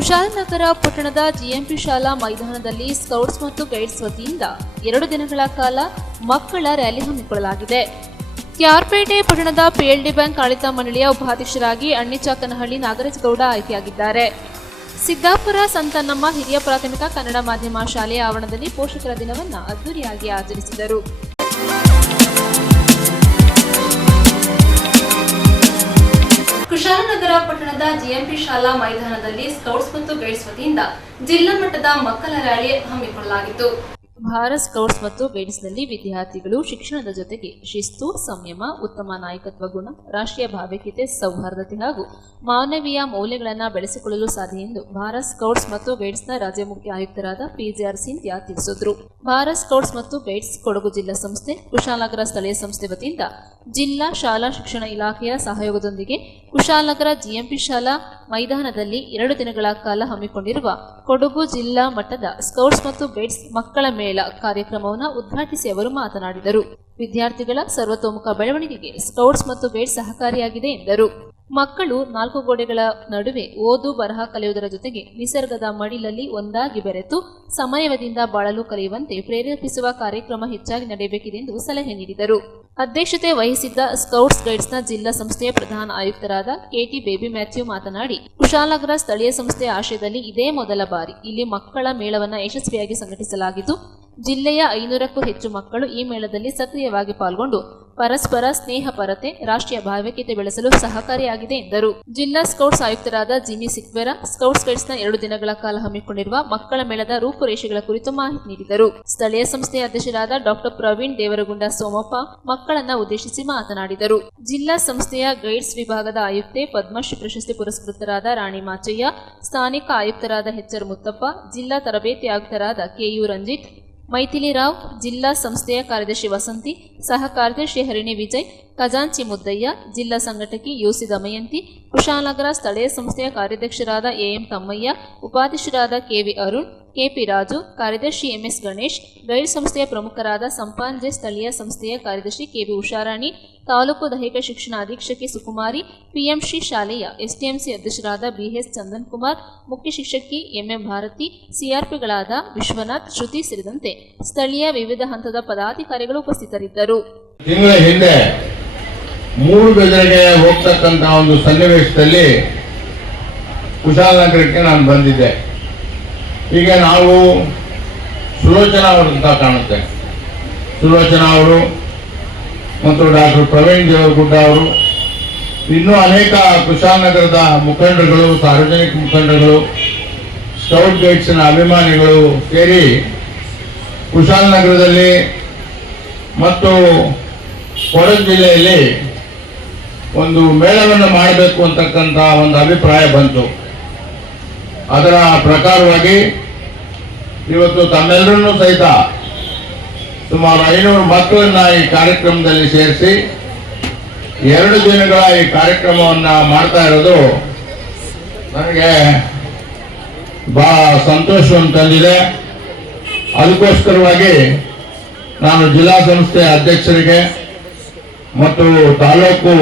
ಕುಶಾಲನಗರ ಪಟ್ಟಣದ ಜಿಎಂಪಿ ಶಾಲಾ ಮೈದಾನದಲ್ಲಿ ಸ್ಕೌಟ್ಸ್ ಮತ್ತು ಗೈಡ್ಸ್ ವತಿಯಿಂದ 2 ದಿನಗಳ ಕಾಲ ಮಕ್ಕಳ ರ್ಯಾಲಿ ಹಮ್ಮಿಕೊಳ್ಳಲಾಗಿದೆ. ಕ್ಯಾರ್ಪೇಟೆ ಪಟ್ಟಣದ ಪಿಎಲ್ಡಿ ಬ್ಯಾಂಕ್ ಆಡಳಿತ ಮಂಡಳಿಯ ಉಪಾಧ್ಯಕ್ಷರಾಗಿ ಅಣ್ಣಿಚಾಕನಹಳ್ಳಿ ನಾಗರಾಜ್ ಗೌಡ ಆಯ್ಕೆಯಾಗಿದ್ದಾರೆ. ಸಿದ್ದಾಪುರ ಸಂತನಮ್ಮ ಹಿರಿಯ ಪ್ರಾಥಮಿಕ ಕನ್ನಡ ಮಾಧ್ಯಮ ಶಾಲೆಯ ಆವರಣದಲ್ಲಿ ಪೋಷಕರ ದಿನವನ್ನು ಅದ್ದೂರಿಯಾಗಿ ಆಚರಿಸಿದರು. ಕುಶಾಲನಗರ ಪಟ್ಟಣದ ಜಿಎಂಪಿ ಶಾಲಾ ಮೈದಾನದಲ್ಲಿ ಸ್ಕೌಟ್ಸ್ ಮತ್ತು ಗೈಡ್ಸ್ ವತಿಯಿಂದ ಜಿಲ್ಲಾ ಮಟ್ಟದ ಮಕ್ಕಳ ರ್ಯಾಲಿ ಹಮ್ಮಿಕೊಳ್ಳಲಾಗಿತ್ತು. ಭಾರತ್ ಸ್ಕೌಟ್ಸ್ ಮತ್ತು ಗೈಡ್ಸ್ನಲ್ಲಿ ವಿದ್ಯಾರ್ಥಿಗಳು ಶಿಕ್ಷಣದ ಜೊತೆಗೆ ಶಿಸ್ತು, ಸಂಯಮ, ಉತ್ತಮ ನಾಯಕತ್ವ ಗುಣ, ರಾಷ್ಟ್ರೀಯ ಭಾವೈಕ್ಯತೆ, ಸೌಹಾರ್ದತೆ ಹಾಗೂ ಮಾನವೀಯ ಮೌಲ್ಯಗಳನ್ನು ಬೆಳೆಸಿಕೊಳ್ಳಲು ಸಾಧ್ಯ ಎಂದು ಭಾರತ್ ಸ್ಕೌಟ್ಸ್ ಮತ್ತು ಗೈಡ್ಸ್ನ ರಾಜ್ಯ ಮುಖ್ಯ ಆಯುಕ್ತರಾದ ಪಿಜಿಆರ್ ಸಿಂಧ್ಯಾ ತಿಳಿಸಿದರು. ಭಾರತ್ ಸ್ಕೌಟ್ಸ್ ಮತ್ತು ಗೈಡ್ಸ್ ಕೊಡಗು ಜಿಲ್ಲಾ ಸಂಸ್ಥೆ, ಕುಶಾಲನಗರ ಸ್ಥಳೀಯ ಸಂಸ್ಥೆ ವತಿಯಿಂದ ಜಿಲ್ಲಾ ಶಾಲಾ ಶಿಕ್ಷಣ ಇಲಾಖೆಯ ಸಹಯೋಗದೊಂದಿಗೆ ಕುಶಾಲನಗರ ಜಿಎಂಪಿ ಶಾಲಾ ಮೈದಾನದಲ್ಲಿ 2 ದಿನಗಳ ಕಾಲ ಹಮ್ಮಿಕೊಂಡಿರುವ ಕೊಡಗು ಜಿಲ್ಲಾ ಮಟ್ಟದ ಸ್ಕೌಟ್ಸ್ ಮತ್ತು ಗೈಡ್ಸ್ ಮಕ್ಕಳ ಮೇಳ ಕಾರ್ಯಕ್ರಮವನ್ನು ಉದ್ಘಾಟಿಸಿ ಅವರು ಮಾತನಾಡಿದರು. ವಿದ್ಯಾರ್ಥಿಗಳ ಸರ್ವತೋಮುಖ ಬೆಳವಣಿಗೆಗೆ ಸ್ಕೌಟ್ಸ್ ಮತ್ತು ಗೈಡ್ಸ್ ಸಹಕಾರಿಯಾಗಿದೆ ಎಂದರು. ಮಕ್ಕಳು 4 ಗೋಡೆಗಳ ನಡುವೆ ಓದು ಬರಹ ಕಲಿಯುವುದರ ಜೊತೆಗೆ ನಿಸರ್ಗದ ಮಡಿಲಲ್ಲಿ ಒಂದಾಗಿ ಬೆರೆತು ಸಮಯದಿಂದ ಬಾಳಲು ಕಲಿಯುವಂತೆ ಪ್ರೇರೇಪಿಸುವ ಕಾರ್ಯಕ್ರಮ ಹೆಚ್ಚಾಗಿ ನಡೆಯಬೇಕಿದೆ ಎಂದು ಸಲಹೆ ನೀಡಿದರು. ಅಧ್ಯಕ್ಷತೆ ವಹಿಸಿದ್ದ ಸ್ಕೌಟ್ಸ್ ಗೈಡ್ಸ್ನ ಜಿಲ್ಲಾ ಸಂಸ್ಥೆಯ ಪ್ರಧಾನ ಆಯುಕ್ತರಾದ ಕೆಟಿ ಬೇಬಿ ಮ್ಯಾಥ್ಯೂ ಮಾತನಾಡಿ, ಕುಶಾಲನಗರ ಸ್ಥಳೀಯ ಸಂಸ್ಥೆಯ ಆಶಯದಲ್ಲಿ ಇದೇ ಮೊದಲ ಬಾರಿ ಇಲ್ಲಿ ಮಕ್ಕಳ ಮೇಳವನ್ನು ಯಶಸ್ವಿಯಾಗಿ ಸಂಘಟಿಸಲಾಗಿದ್ದು, ಜಿಲ್ಲೆಯ 500ಕ್ಕೂ ಹೆಚ್ಚು ಮಕ್ಕಳು ಈ ಮೇಳದಲ್ಲಿ ಸಕ್ರಿಯವಾಗಿ ಪಾಲ್ಗೊಂಡು ಪರಸ್ಪರ ಸ್ನೇಹಪರತೆ, ರಾಷ್ಟ್ರೀಯ ಭಾವೈಕ್ಯತೆ ಬೆಳೆಸಲು ಸಹಕಾರಿಯಾಗಿದೆ ಎಂದರು. ಜಿಲ್ಲಾ ಸ್ಕೌಟ್ಸ್ ಆಯುಕ್ತರಾದ ಜಿಮ್ಮಿ ಸಿಕ್ವೆರಾ ಸ್ಕೌಟ್ಸ್ ಗೈಡ್ಸ್ನ 2 ದಿನಗಳ ಕಾಲ ಹಮ್ಮಿಕೊಂಡಿರುವ ಮಕ್ಕಳ ಮೇಳದ ರೂಪುರೇಷೆಗಳ ಕುರಿತು ಮಾಹಿತಿ ನೀಡಿದರು. ಸ್ಥಳೀಯ ಸಂಸ್ಥೆಯ ಅಧ್ಯಕ್ಷರಾದ ಡಾಕ್ಟರ್ ಪ್ರವೀಣ್ ದೇವರಗುಂಡ ಸೋಮಪ್ಪ ಮಕ್ಕಳನ್ನ ಉದ್ದೇಶಿಸಿ ಮಾತನಾಡಿದರು. ಜಿಲ್ಲಾ ಸಂಸ್ಥೆಯ ಗೈಡ್ಸ್ ವಿಭಾಗದ ಆಯುಕ್ತೆ ಪದ್ಮಶ್ರೀ ಪ್ರಶಸ್ತಿ ಪುರಸ್ಕೃತರಾದ ರಾಣಿ ಮಾಚಯ್ಯ, ಸ್ಥಾನಿಕ ಆಯುಕ್ತರಾದ ಎಚ್ಆರ್ ಮುತ್ತಪ್ಪ, ಜಿಲ್ಲಾ ತರಬೇತಿ ಆಯುಕ್ತರಾದ ಕೆಯು ರಂಜಿತ್, ಮೈಥಿಲಿ ರಾವ್, ಜಿಲ್ಲಾ ಸಂಸ್ಥೆಯ ಕಾರ್ಯದರ್ಶಿ ವಸಂತಿ, ಸಹ ಕಾರ್ಯದರ್ಶಿ ಹರಿಣಿ ವಿಜಯ್, ಖಜಾಂಚಿ ಮುದ್ದಯ್ಯ, ಜಿಲ್ಲಾ ಸಂಘಟಕಿ ಯುಸಿ ದಮಯಂತಿ, ಕುಶಾಲನಗರ ಸ್ಥಳೀಯ ಸಂಸ್ಥೆಯ ಕಾರ್ಯಾಧ್ಯಕ್ಷರಾದ ಎಎಂ ತಮ್ಮಯ್ಯ, ಉಪಾಧ್ಯಕ್ಷರಾದ ಕೆವಿ ಅರುಣ್, ಕೆಪಿ ರಾಜು, ಕಾರ್ಯದರ್ಶಿ ಎಂಎಸ್ ಗಣೇಶ್, ಗೈಡ್ ಸಂಸ್ಥೆಯ ಪ್ರಮುಖರಾದ ಸಂಪಾಂಜೆ, ಸ್ಥಳೀಯ ಸಂಸ್ಥೆಯ ಕಾರ್ಯದರ್ಶಿ ಕೆವಿ ಉಷಾರಾಣಿ, ತಾಲೂಕು ದೈಹಿಕ ಶಿಕ್ಷಣ ಅಧೀಕ್ಷಕಿ ಸುಕುಮಾರಿ, ಪಿಎಂಶ್ರೀ ಶಾಲೆಯ ಎಸ್ಟಿಎಂಸಿ ಅಧ್ಯಕ್ಷರಾದ ಬಿಎಸ್ ಚಂದನ್ ಕುಮಾರ್, ಮುಖ್ಯ ಶಿಕ್ಷಕಿ ಎಂಎಂ ಭಾರತಿ, ಸಿಆರ್ಪಿಗಳಾದ ವಿಶ್ವನಾಥ್, ಶ್ರುತಿ ಸೇರಿದಂತೆ ಸ್ಥಳೀಯ ವಿವಿಧ ಹಂತದ ಪದಾಧಿಕಾರಿಗಳು ಉಪಸ್ಥಿತರಿದ್ದರು. ತಿಂಗಳ ಹಿಂದೆ ಮೂಡುಬಿದಿರೆಗೆ ಹೋಗ್ತಕ್ಕಂತ ಒಂದು ಸನ್ನಿವೇಶದಲ್ಲಿ ಕುಶಾಲನಗರಕ್ಕೆ ನಾನು ಬಂದಿದ್ದೆ. ಈಗ ನಾವು ಸುಲೋಚನಾ ಅವರಂತ ಕಾಣುತ್ತೆ, ಸುಲೋಚನಾ ಅವರು ಮತ್ತು ಡಾಕ್ಟರ್ ಪ್ರವೀಣ್ ದೇವರಗುಡ್ಡ ಅವರು, ಇನ್ನೂ ಅನೇಕ ಕುಶಾಲನಗರದ ಮುಖಂಡರುಗಳು, ಸಾರ್ವಜನಿಕ ಮುಖಂಡರುಗಳು, ಸ್ಕೌಟ್ ಗೈಡ್ಸ್ನ ಅಭಿಮಾನಿಗಳು ಸೇರಿ ಕುಶಾಲನಗರದಲ್ಲಿ ಮತ್ತು ಕೊಡಗು ಜಿಲ್ಲೆಯಲ್ಲಿ ಒಂದು ಮೇಳವನ್ನು ಮಾಡಬೇಕು ಅಂತಕ್ಕಂಥ ಒಂದು ಅಭಿಪ್ರಾಯ ಬಂತು. ಅದರ ಪ್ರಕಾರವಾಗಿ ಇವತ್ತು ತಮ್ಮೆಲ್ಲರನ್ನೂ ಸಹಿತ ಸುಮಾರು 500 ಮಕ್ಕಳನ್ನ ಈ ಕಾರ್ಯಕ್ರಮದಲ್ಲಿ ಸೇರಿಸಿ 2 ದಿನಗಳ ಈ ಕಾರ್ಯಕ್ರಮವನ್ನು ಮಾಡ್ತಾ ಇರೋದು ನನಗೆ ಬಹಳ ಸಂತೋಷವನ್ನು ತಂದಿದೆ. ಅದಕ್ಕೋಸ್ಕರವಾಗಿ ನಾನು ಜಿಲ್ಲಾ ಸಂಸ್ಥೆ ಅಧ್ಯಕ್ಷರಿಗೆ ಮತ್ತು ತಾಲೂಕು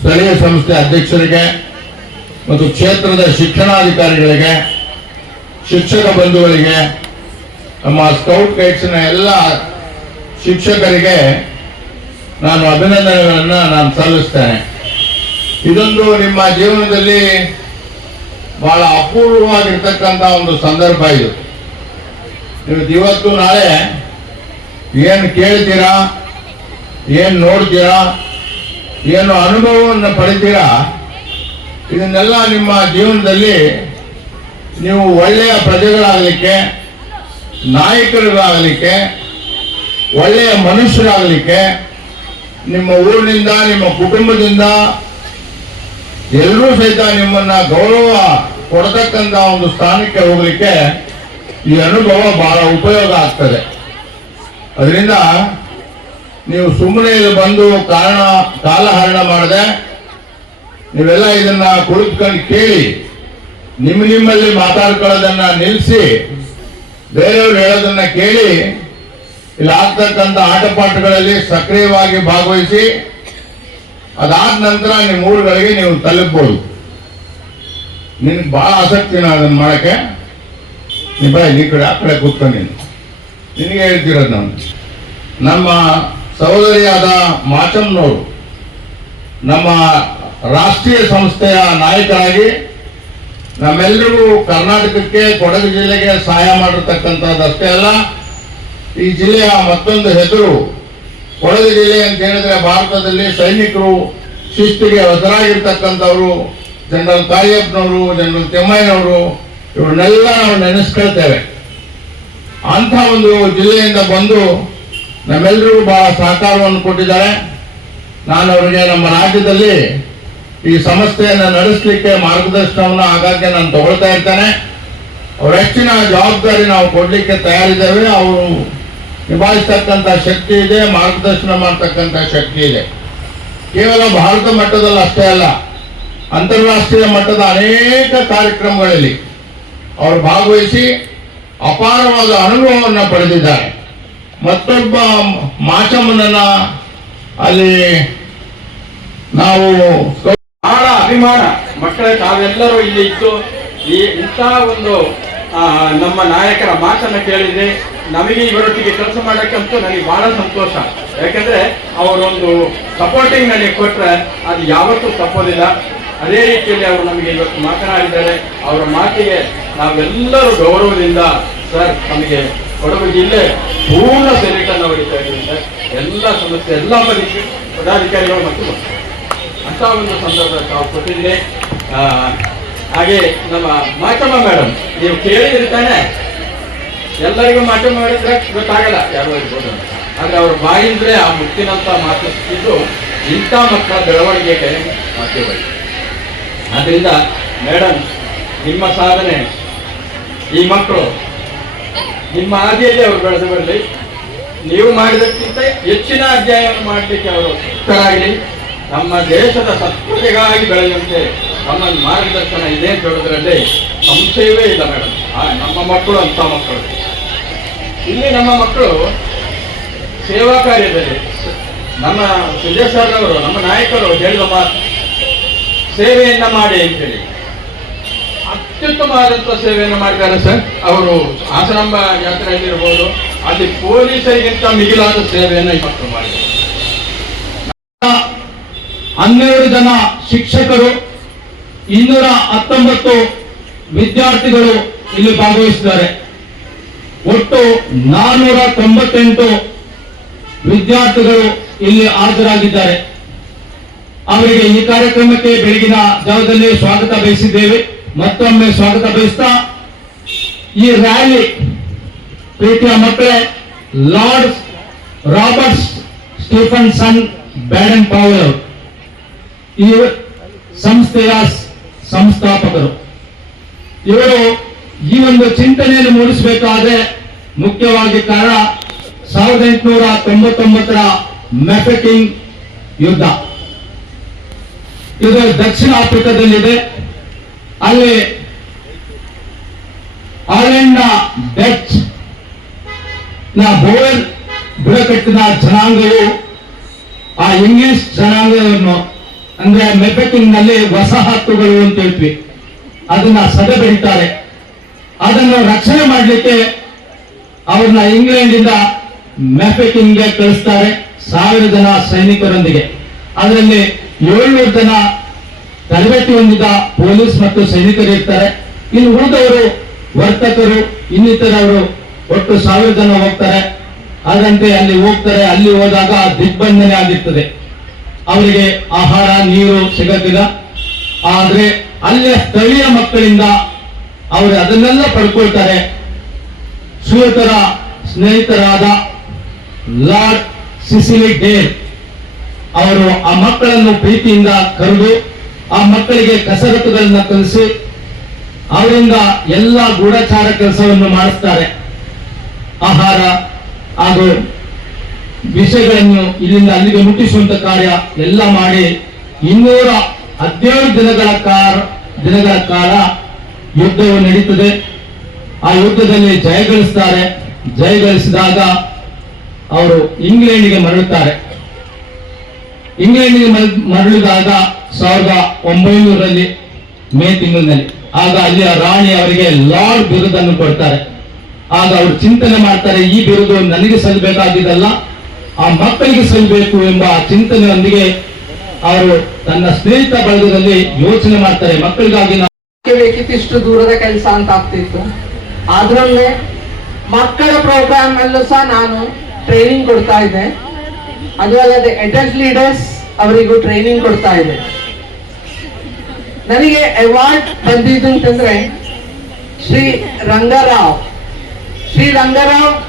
ಸ್ಥಳೀಯ ಸಂಸ್ಥೆ ಅಧ್ಯಕ್ಷರಿಗೆ ಮತ್ತು ಕ್ಷೇತ್ರದ ಶಿಕ್ಷಣಾಧಿಕಾರಿಗಳಿಗೆ, ಶಿಕ್ಷಕ ಬಂಧುಗಳಿಗೆ, ನಮ್ಮ ಸ್ಕೌಟ್ ಗೈಡ್ಸ್ನ ಎಲ್ಲ ಶಿಕ್ಷಕರಿಗೆ ನಾನು ಅಭಿನಂದನೆಗಳನ್ನು ನಾನು ಸಲ್ಲಿಸ್ತೇನೆ. ಇದೊಂದು ನಿಮ್ಮ ಜೀವನದಲ್ಲಿ ಬಹಳ ಅಪೂರ್ವವಾಗಿರ್ತಕ್ಕಂಥ ಒಂದು ಸಂದರ್ಭ ಇದು. ನೀವು ಇವತ್ತು ನಾಳೆ ಏನು ಕೇಳ್ತೀರಾ, ಏನು ನೋಡ್ತೀರಾ, ಏನು ಅನುಭವವನ್ನು ಪಡಿತೀರಾ, ಇದನ್ನೆಲ್ಲ ನಿಮ್ಮ ಜೀವನದಲ್ಲಿ ನೀವು ಒಳ್ಳೆಯ ಪ್ರಜೆಗಳಾಗಲಿಕ್ಕೆ, ನಾಯಕರುಗಳಾಗಲಿಕ್ಕೆ, ಒಳ್ಳೆಯ ಮನುಷ್ಯರಾಗಲಿಕ್ಕೆ, ನಿಮ್ಮ ಊರಿನಿಂದ, ನಿಮ್ಮ ಕುಟುಂಬದಿಂದ ಎಲ್ಲರೂ ಸಹಿತ ನಿಮ್ಮನ್ನ ಗೌರವ ಕೊಡತಕ್ಕಂಥ ಒಂದು ಸ್ಥಾನಕ್ಕೆ ಹೋಗಲಿಕ್ಕೆ ಈ ಅನುಭವ ಬಹಳ ಉಪಯೋಗ ಆಗ್ತದೆ. ಅದರಿಂದ ನೀವು ಸುಮ್ಮನೆ ಇಲ್ಲಿ ಬಂದು ಕಾಲಹರಣ ಮಾಡದೆ ನೀವೆಲ್ಲ ಇದನ್ನ ಕುಳಿತುಕೊಂಡು ಕೇಳಿ, ನಿಮ್ಮಲ್ಲಿ ಮಾತಾಡ್ಕೊಳ್ಳೋದನ್ನ ನಿಲ್ಲಿಸಿ ಬೇರೆಯವರು ಹೇಳೋದನ್ನ ಕೇಳಿ ಇಲ್ಲಿ ಆಗ್ತಕ್ಕಂಥ ಆಟಪಾಠಗಳಲ್ಲಿ ಸಕ್ರಿಯವಾಗಿ ಭಾಗವಹಿಸಿ ಅದಾದ ನಂತರ ನಿಮ್ಮ ಊರುಗಳಿಗೆ ನೀವು ತಲುಪಬಹುದು. ನಿನಗೆ ಭಾಳ ಆಸಕ್ತಿನ ಅದನ್ನು ಮಾಡೋಕ್ಕೆ. ನೀ ಬಾ ಈ ಕಡೆ ಆ ಕಡೆ ಕೂತ್ಕೊಂಡು ನಿನಗೆ ಹೇಳ್ತಿರೋದು ನಾನು. ನಮ್ಮ ಸಹೋದರಿಯಾದ ಮಾಚಮ್ಮನವರು ನಮ್ಮ ರಾಷ್ಟ್ರೀಯ ಸಂಸ್ಥೆಯ ನಾಯಕರಾಗಿ ನಮ್ಮೆಲ್ಲರಿಗೂ ಕರ್ನಾಟಕಕ್ಕೆ, ಕೊಡಗು ಜಿಲ್ಲೆಗೆ ಸಹಾಯ ಮಾಡಿರ್ತಕ್ಕಂಥದ್ದಷ್ಟೇ ಅಲ್ಲ, ಈ ಜಿಲ್ಲೆಯ ಮತ್ತೊಂದು ಹೆಸರು ಕೊಡಗು ಜಿಲ್ಲೆ ಅಂತ ಹೇಳಿದ್ರೆ ಭಾರತದಲ್ಲಿ ಸೈನಿಕರು ಶಿಸ್ತಿಗೆ ಹೆಸರಾಗಿರ್ತಕ್ಕಂಥವ್ರು ಜನರಲ್ ಕಾರ್ಯಪ್ಪನವರು, ಜನರಲ್ ತಿಮ್ಮಯ್ಯನವರು, ಇವ್ರನ್ನೆಲ್ಲ ನಾವು ನೆನೆಸ್ಕೊಳ್ತೇವೆ. ಅಂಥ ಒಂದು ಜಿಲ್ಲೆಯಿಂದ ಬಂದು ನಮ್ಮೆಲ್ಲರಿಗೂ ಬಹಳ ಸಹಕಾರವನ್ನು ಕೊಟ್ಟಿದ್ದಾರೆ. ನಾನು ಅವರಿಗೆ ನಮ್ಮ ರಾಜ್ಯದಲ್ಲಿ ಈ ಸಂಸ್ಥೆಯನ್ನು ನಡೆಸಲಿಕ್ಕೆ ಮಾರ್ಗದರ್ಶನವನ್ನು ಆಗಾಗ್ಗೆ ನಾನು ತಗೊಳ್ತಾ ಇರ್ತೇನೆ. ಅವ್ರ ಹೆಚ್ಚಿನ ಜವಾಬ್ದಾರಿ ನಾವು ಕೊಡಲಿಕ್ಕೆ ತಯಾರಿದ್ದೇವೆ. ಅವರು ನಿಭಾಯಿಸ್ತಕ್ಕಂಥ ಶಕ್ತಿ ಇದೆ, ಮಾರ್ಗದರ್ಶನ ಮಾಡ್ತಕ್ಕಂಥ ಶಕ್ತಿ ಇದೆ. ಕೇವಲ ಭಾರತ ಮಟ್ಟದಲ್ಲಿ ಅಷ್ಟೇ ಅಲ್ಲ, ಅಂತಾರಾಷ್ಟ್ರೀಯ ಮಟ್ಟದ ಅನೇಕ ಕಾರ್ಯಕ್ರಮಗಳಲ್ಲಿ ಅವರು ಭಾಗವಹಿಸಿ ಅಪಾರವಾದ ಅನುಭವವನ್ನು ಪಡೆದಿದ್ದಾರೆ. ಮತ್ತೊಬ್ಬ ಮಾಚಮ್ಮನನ್ನ ಅಲ್ಲಿ ನಾವು ಬಹಳ ಅಭಿಮಾನ. ಮಕ್ಕಳೇ, ತಾವೆಲ್ಲರೂ ಇಲ್ಲಿ ಇದ್ದು ಈ ಇಂಥ ಒಂದು ನಮ್ಮ ನಾಯಕರ ಮಾತನ್ನು ಕೇಳಿದ್ರೆ ನಮಗೆ ಇವರೊಟ್ಟಿಗೆ ಕೆಲಸ ಮಾಡೋಕ್ಕಂತೂ ನನಗೆ ಬಹಳ ಸಂತೋಷ. ಯಾಕಂದ್ರೆ ಅವರೊಂದು ಸಪೋರ್ಟಿಂಗ್ ನನಗೆ ಕೊಟ್ಟರೆ ಅದು ಯಾವತ್ತೂ ತಪ್ಪೋದಿಲ್ಲ. ಅದೇ ರೀತಿಯಲ್ಲಿ ಅವರು ನಮಗೆ ಇವತ್ತು ಮಾತನಾಡಿದ್ದಾರೆ. ಅವರ ಮಾತಿಗೆ ನಾವೆಲ್ಲರೂ ಗೌರವದಿಂದ ಸರ್ ನಮಗೆ ಕೊಡಗು ಜಿಲ್ಲೆ ಪೂರ್ಣ ಸೆಲೆಕ್ಟನ್ನು ಹೊಡಿತಾ ಇದ್ದೀವಿ ಸರ್. ಎಲ್ಲ ಸಮಸ್ಯೆ ಎಲ್ಲ ಪದಾಧಿಕಾರಿಗಳು ಮತ್ತು ಅಂತ ಒಂದು ಸಂದರ್ಭ ತಾವು ಕೊಟ್ಟಿದ್ರೆ. ಹಾಗೆ ನಮ್ಮ ಮಾಚಮ್ಮ ಮೇಡಮ್, ನೀವು ಕೇಳಿದಿರ್ತಾನೆ, ಎಲ್ಲರಿಗೂ ಮಾಚಮ್ಮ ಮಾಡಿದ್ರೆ ಗೊತ್ತಾಗಲ್ಲ ಯಾರು ಇರ್ಬೋದು ಅಂತ. ಆದ್ರೆ ಅವ್ರ ಬಾಯಿಂದ್ರೆ ಆ ಮುತ್ತಿನಂತ ಮಾತಿದ್ದು ಇಂಥ ಮಕ್ಕಳ ಬೆಳವಣಿಗೆಗೆ ಸಾಧ್ಯವಾಯಿತು. ಆದ್ರಿಂದ ಮೇಡಮ್, ನಿಮ್ಮ ಸಾಧನೆ, ಈ ಮಕ್ಕಳು ನಿಮ್ಮ ಹಾದಿಯಲ್ಲಿ ಅವರು ಬೆಳೆದು ಬರಲಿ. ನೀವು ಮಾಡಿದಕ್ಕಿಂತ ಹೆಚ್ಚಿನ ಅಧ್ಯಾಯವನ್ನು ಮಾಡಲಿಕ್ಕೆ ಅವರು ಶಕ್ತರಾಗಲಿ. ನಮ್ಮ ದೇಶದ ಸತ್ವತೆಗಾಗಿ ಬೆಳೆಯುವಂತೆ ನಮ್ಮ ಮಾರ್ಗದರ್ಶನ ಇದೆ ಅಂತ ಹೇಳೋದ್ರಲ್ಲಿ ಸಂಶಯವೇ ಇಲ್ಲ ಮೇಡಮ್. ನಮ್ಮ ಮಕ್ಕಳು ಅಂತ ಮಕ್ಕಳು. ಇಲ್ಲಿ ನಮ್ಮ ಮಕ್ಕಳು ಸೇವಾ ಕಾರ್ಯದಲ್ಲಿ ನಮ್ಮ ಸುಜಯ್ ಸರ್ ಅವರು, ನಮ್ಮ ನಾಯಕರು ಹೇಳಿದ ಮಾತು, ಸೇವೆಯನ್ನ ಮಾಡಿ ಅಂತೇಳಿ ಅತ್ಯುತ್ತಮವಾದಂಥ ಸೇವೆಯನ್ನು ಮಾಡಿದ್ದಾರೆ ಸರ್. ಅವರು ಹಾಸನಾಂಬ ಯಾತ್ರೆಯಲ್ಲಿರ್ಬೋದು, ಅಲ್ಲಿ ಪೊಲೀಸರಿಗಿಂತ ಮಿಗಿಲಾದ ಸೇವೆಯನ್ನು ಈ ಮಕ್ಕಳು ಮಾಡಿದ್ದಾರೆ. 12 ಜನ ಶಿಕ್ಷಕರು, 219 ವಿದ್ಯಾರ್ಥಿಗಳು ಇಲ್ಲಿ ಭಾಗವಹಿಸಿದ್ದಾರೆ. ಒಟ್ಟು 498 ವಿದ್ಯಾರ್ಥಿಗಳು ಇಲ್ಲಿ ಹಾಜರಾಗಿದ್ದಾರೆ. ಅವರಿಗೆ ಈ ಕಾರ್ಯಕ್ರಮಕ್ಕೆ ಬೆಳಗಿನ ಜಾವದಲ್ಲಿ ಸ್ವಾಗತ ಬಯಸಿದ್ದೇವೆ. ಮತ್ತೊಮ್ಮೆ ಸ್ವಾಗತ ಬಯಸ್ತಾ, ಈ ರ್ಯಾಲಿ ಪ್ರೀತಿಯ ಮಕ್ಕಳೇ, ಲಾರ್ಡ್ ರಾಬರ್ಟ್ ಸ್ಟೀಫನ್ಸನ್ ಬ್ಯಾಡನ್ ಪವರ್ ಈ ಸಂಸ್ಥೆಯ ಸಂಸ್ಥಾಪಕರು. ಇವರು ಈ ಒಂದು ಚಿಂತನೆಯನ್ನು ಮೂಡಿಸಬೇಕಾದ್ರೆ ಮುಖ್ಯವಾಗಿ ಕಾರಣ 1899ರ ಮೆಫೆಕಿಂಗ್ ಯುದ್ಧ. ಇದು ದಕ್ಷಿಣ ಆಫ್ರಿಕಾದಲ್ಲಿದೆ. ಅಲ್ಲಿ ಆಲೆಂಡ್ನ ಡಚ್ ನ ಬೋಯರ್ ಬುಡಕಟ್ಟಿನ ಜನಾಂಗವು ಆ ಇಂಗ್ಲಿಷ್ ಜನಾಂಗವನ್ನು, ಅಂದ್ರೆ ಮೆಫೆಕಿಂಗ್ ನಲ್ಲಿ ವಸಾಹತುಗಳು ಅಂತ ಹೇಳ್ತೀವಿ, ಅದನ್ನ ಸದೆ ಬೆಳೀತಾರೆ. ಅದನ್ನು ರಕ್ಷಣೆ ಮಾಡಲಿಕ್ಕೆ ಅವ್ರನ್ನ ಇಂಗ್ಲೆಂಡ್ ಇಂದ ಮೆಫೆಕಿಂಗ್ಗೆ ಕಳಿಸ್ತಾರೆ 1000 ಜನ ಸೈನಿಕರೊಂದಿಗೆ. ಅದರಲ್ಲಿ 700 ಜನ ತರಬೇತಿ ಹೊಂದಿದ ಪೊಲೀಸ್ ಮತ್ತು ಸೈನಿಕರು ಇರ್ತಾರೆ. ಇನ್ನು ಉಳಿದವರು ವರ್ತಕರು, ಇನ್ನಿತರವರು ಒಟ್ಟು 1000 ಜನ ಹೋಗ್ತಾರೆ. ಅದರಂತೆ ಅಲ್ಲಿ ಹೋಗ್ತಾರೆ. ಅಲ್ಲಿ ಹೋದಾಗ ದಿಗ್ಬಂಧನೆ ಆಗಿರ್ತದೆ. ಅವರಿಗೆ ಆಹಾರ ನೀರು ಸಿಗತ್ತಿಲ್ಲ. ಆದ್ರೆ ಅಲ್ಲಿಯ ಸ್ಥಳೀಯ ಮಕ್ಕಳಿಂದ ಅವರು ಅದನ್ನೆಲ್ಲ ಪಡ್ಕೊಳ್ತಾರೆ. ಶ್ರೀಯುತರ ಸ್ನೇಹಿತರಾದ ಲಾರ್ಡ್ ಸಿಸಿಲಿ ಡೇಲ್ ಅವರು ಆ ಮಕ್ಕಳನ್ನು ಪ್ರೀತಿಯಿಂದ ಕರೆದು ಆ ಮಕ್ಕಳಿಗೆ ಕಸರತ್ತುಗಳನ್ನ ಕಲಿಸಿ ಅವರಿಂದ ಎಲ್ಲ ಗೂಢಚಾರ ಕೆಲಸವನ್ನು ಮಾಡಿಸ್ತಾರೆ. ಆಹಾರ ಹಾಗೂ ವಿಷಯಗಳನ್ನು ಇಲ್ಲಿಂದ ಅಲ್ಲಿಗೆ ಮುಟ್ಟಿಸುವಂತ ಕಾರ್ಯ ಎಲ್ಲ ಮಾಡಿ 217 ದಿನಗಳ ಕಾಲ ಯುದ್ಧವು ನಡೀತದೆ. ಆ ಯುದ್ಧದಲ್ಲಿ ಜಯಗಳಿಸ್ತಾರೆ. ಜಯಗಳಿಸಿದಾಗ ಅವರು ಇಂಗ್ಲೆಂಡಿಗೆ ಮರಳುತ್ತಾರೆ. ಇಂಗ್ಲೆಂಡಿಗೆ ಮರಳಿದಾಗ 1900ರಲ್ಲಿ ಮೇ ತಿಂಗಳಿನಲ್ಲಿ ಆಗ ಅಲ್ಲಿಯ ರಾಣಿ ಅವರಿಗೆ ಲಾರ್ಡ್ ಬಿರುದನ್ನು ಕೊಡ್ತಾರೆ. ಆಗ ಅವರು ಚಿಂತನೆ ಮಾಡ್ತಾರೆ, ಈ ಬಿರುದು ನನಗೆ ಸಲ್ಲಬೇಕಾಗಿದ್ದಲ್ಲ, ಆ ಮಕ್ಕಳಿಗೆ ಸಲ್ಲಬೇಕು ಎಂಬ ಚಿಂತನೆಯೊಂದಿಗೆ ಅವರು ತನ್ನ ಸ್ನೇಹಿತ ಬಳಗದಲ್ಲಿ ಯೋಚನೆ ಮಾಡ್ತಾರೆ, ಮಕ್ಕಳಿಗಾಗಿ ಬೇಕಿತ್ತು ಇಷ್ಟು ದೂರದ ಕೆಲಸ ಅಂತ ಆಗ್ತಿತ್ತು. ಅದ್ರಲ್ಲೇ ಮಕ್ಕಳ ಪ್ರೋಗ್ರಾಮ್ ಅಲ್ಲೂ ಸಹ ನಾನು ಟ್ರೈನಿಂಗ್ ಕೊಡ್ತಾ ಇದ್ದೆ. ಅದು ಅಲ್ಲದೆ ಅಡಲ್ಟ್ ಲೀಡರ್ಸ್ ಅವರಿಗೂ ಟ್ರೈನಿಂಗ್ ಕೊಡ್ತಾ ಇದ್ದೆ. ನನಗೆ ಅವಾರ್ಡ್ ಬಂದಿದ್ದು ಅಂತಂದ್ರೆ Shri Ranga Rao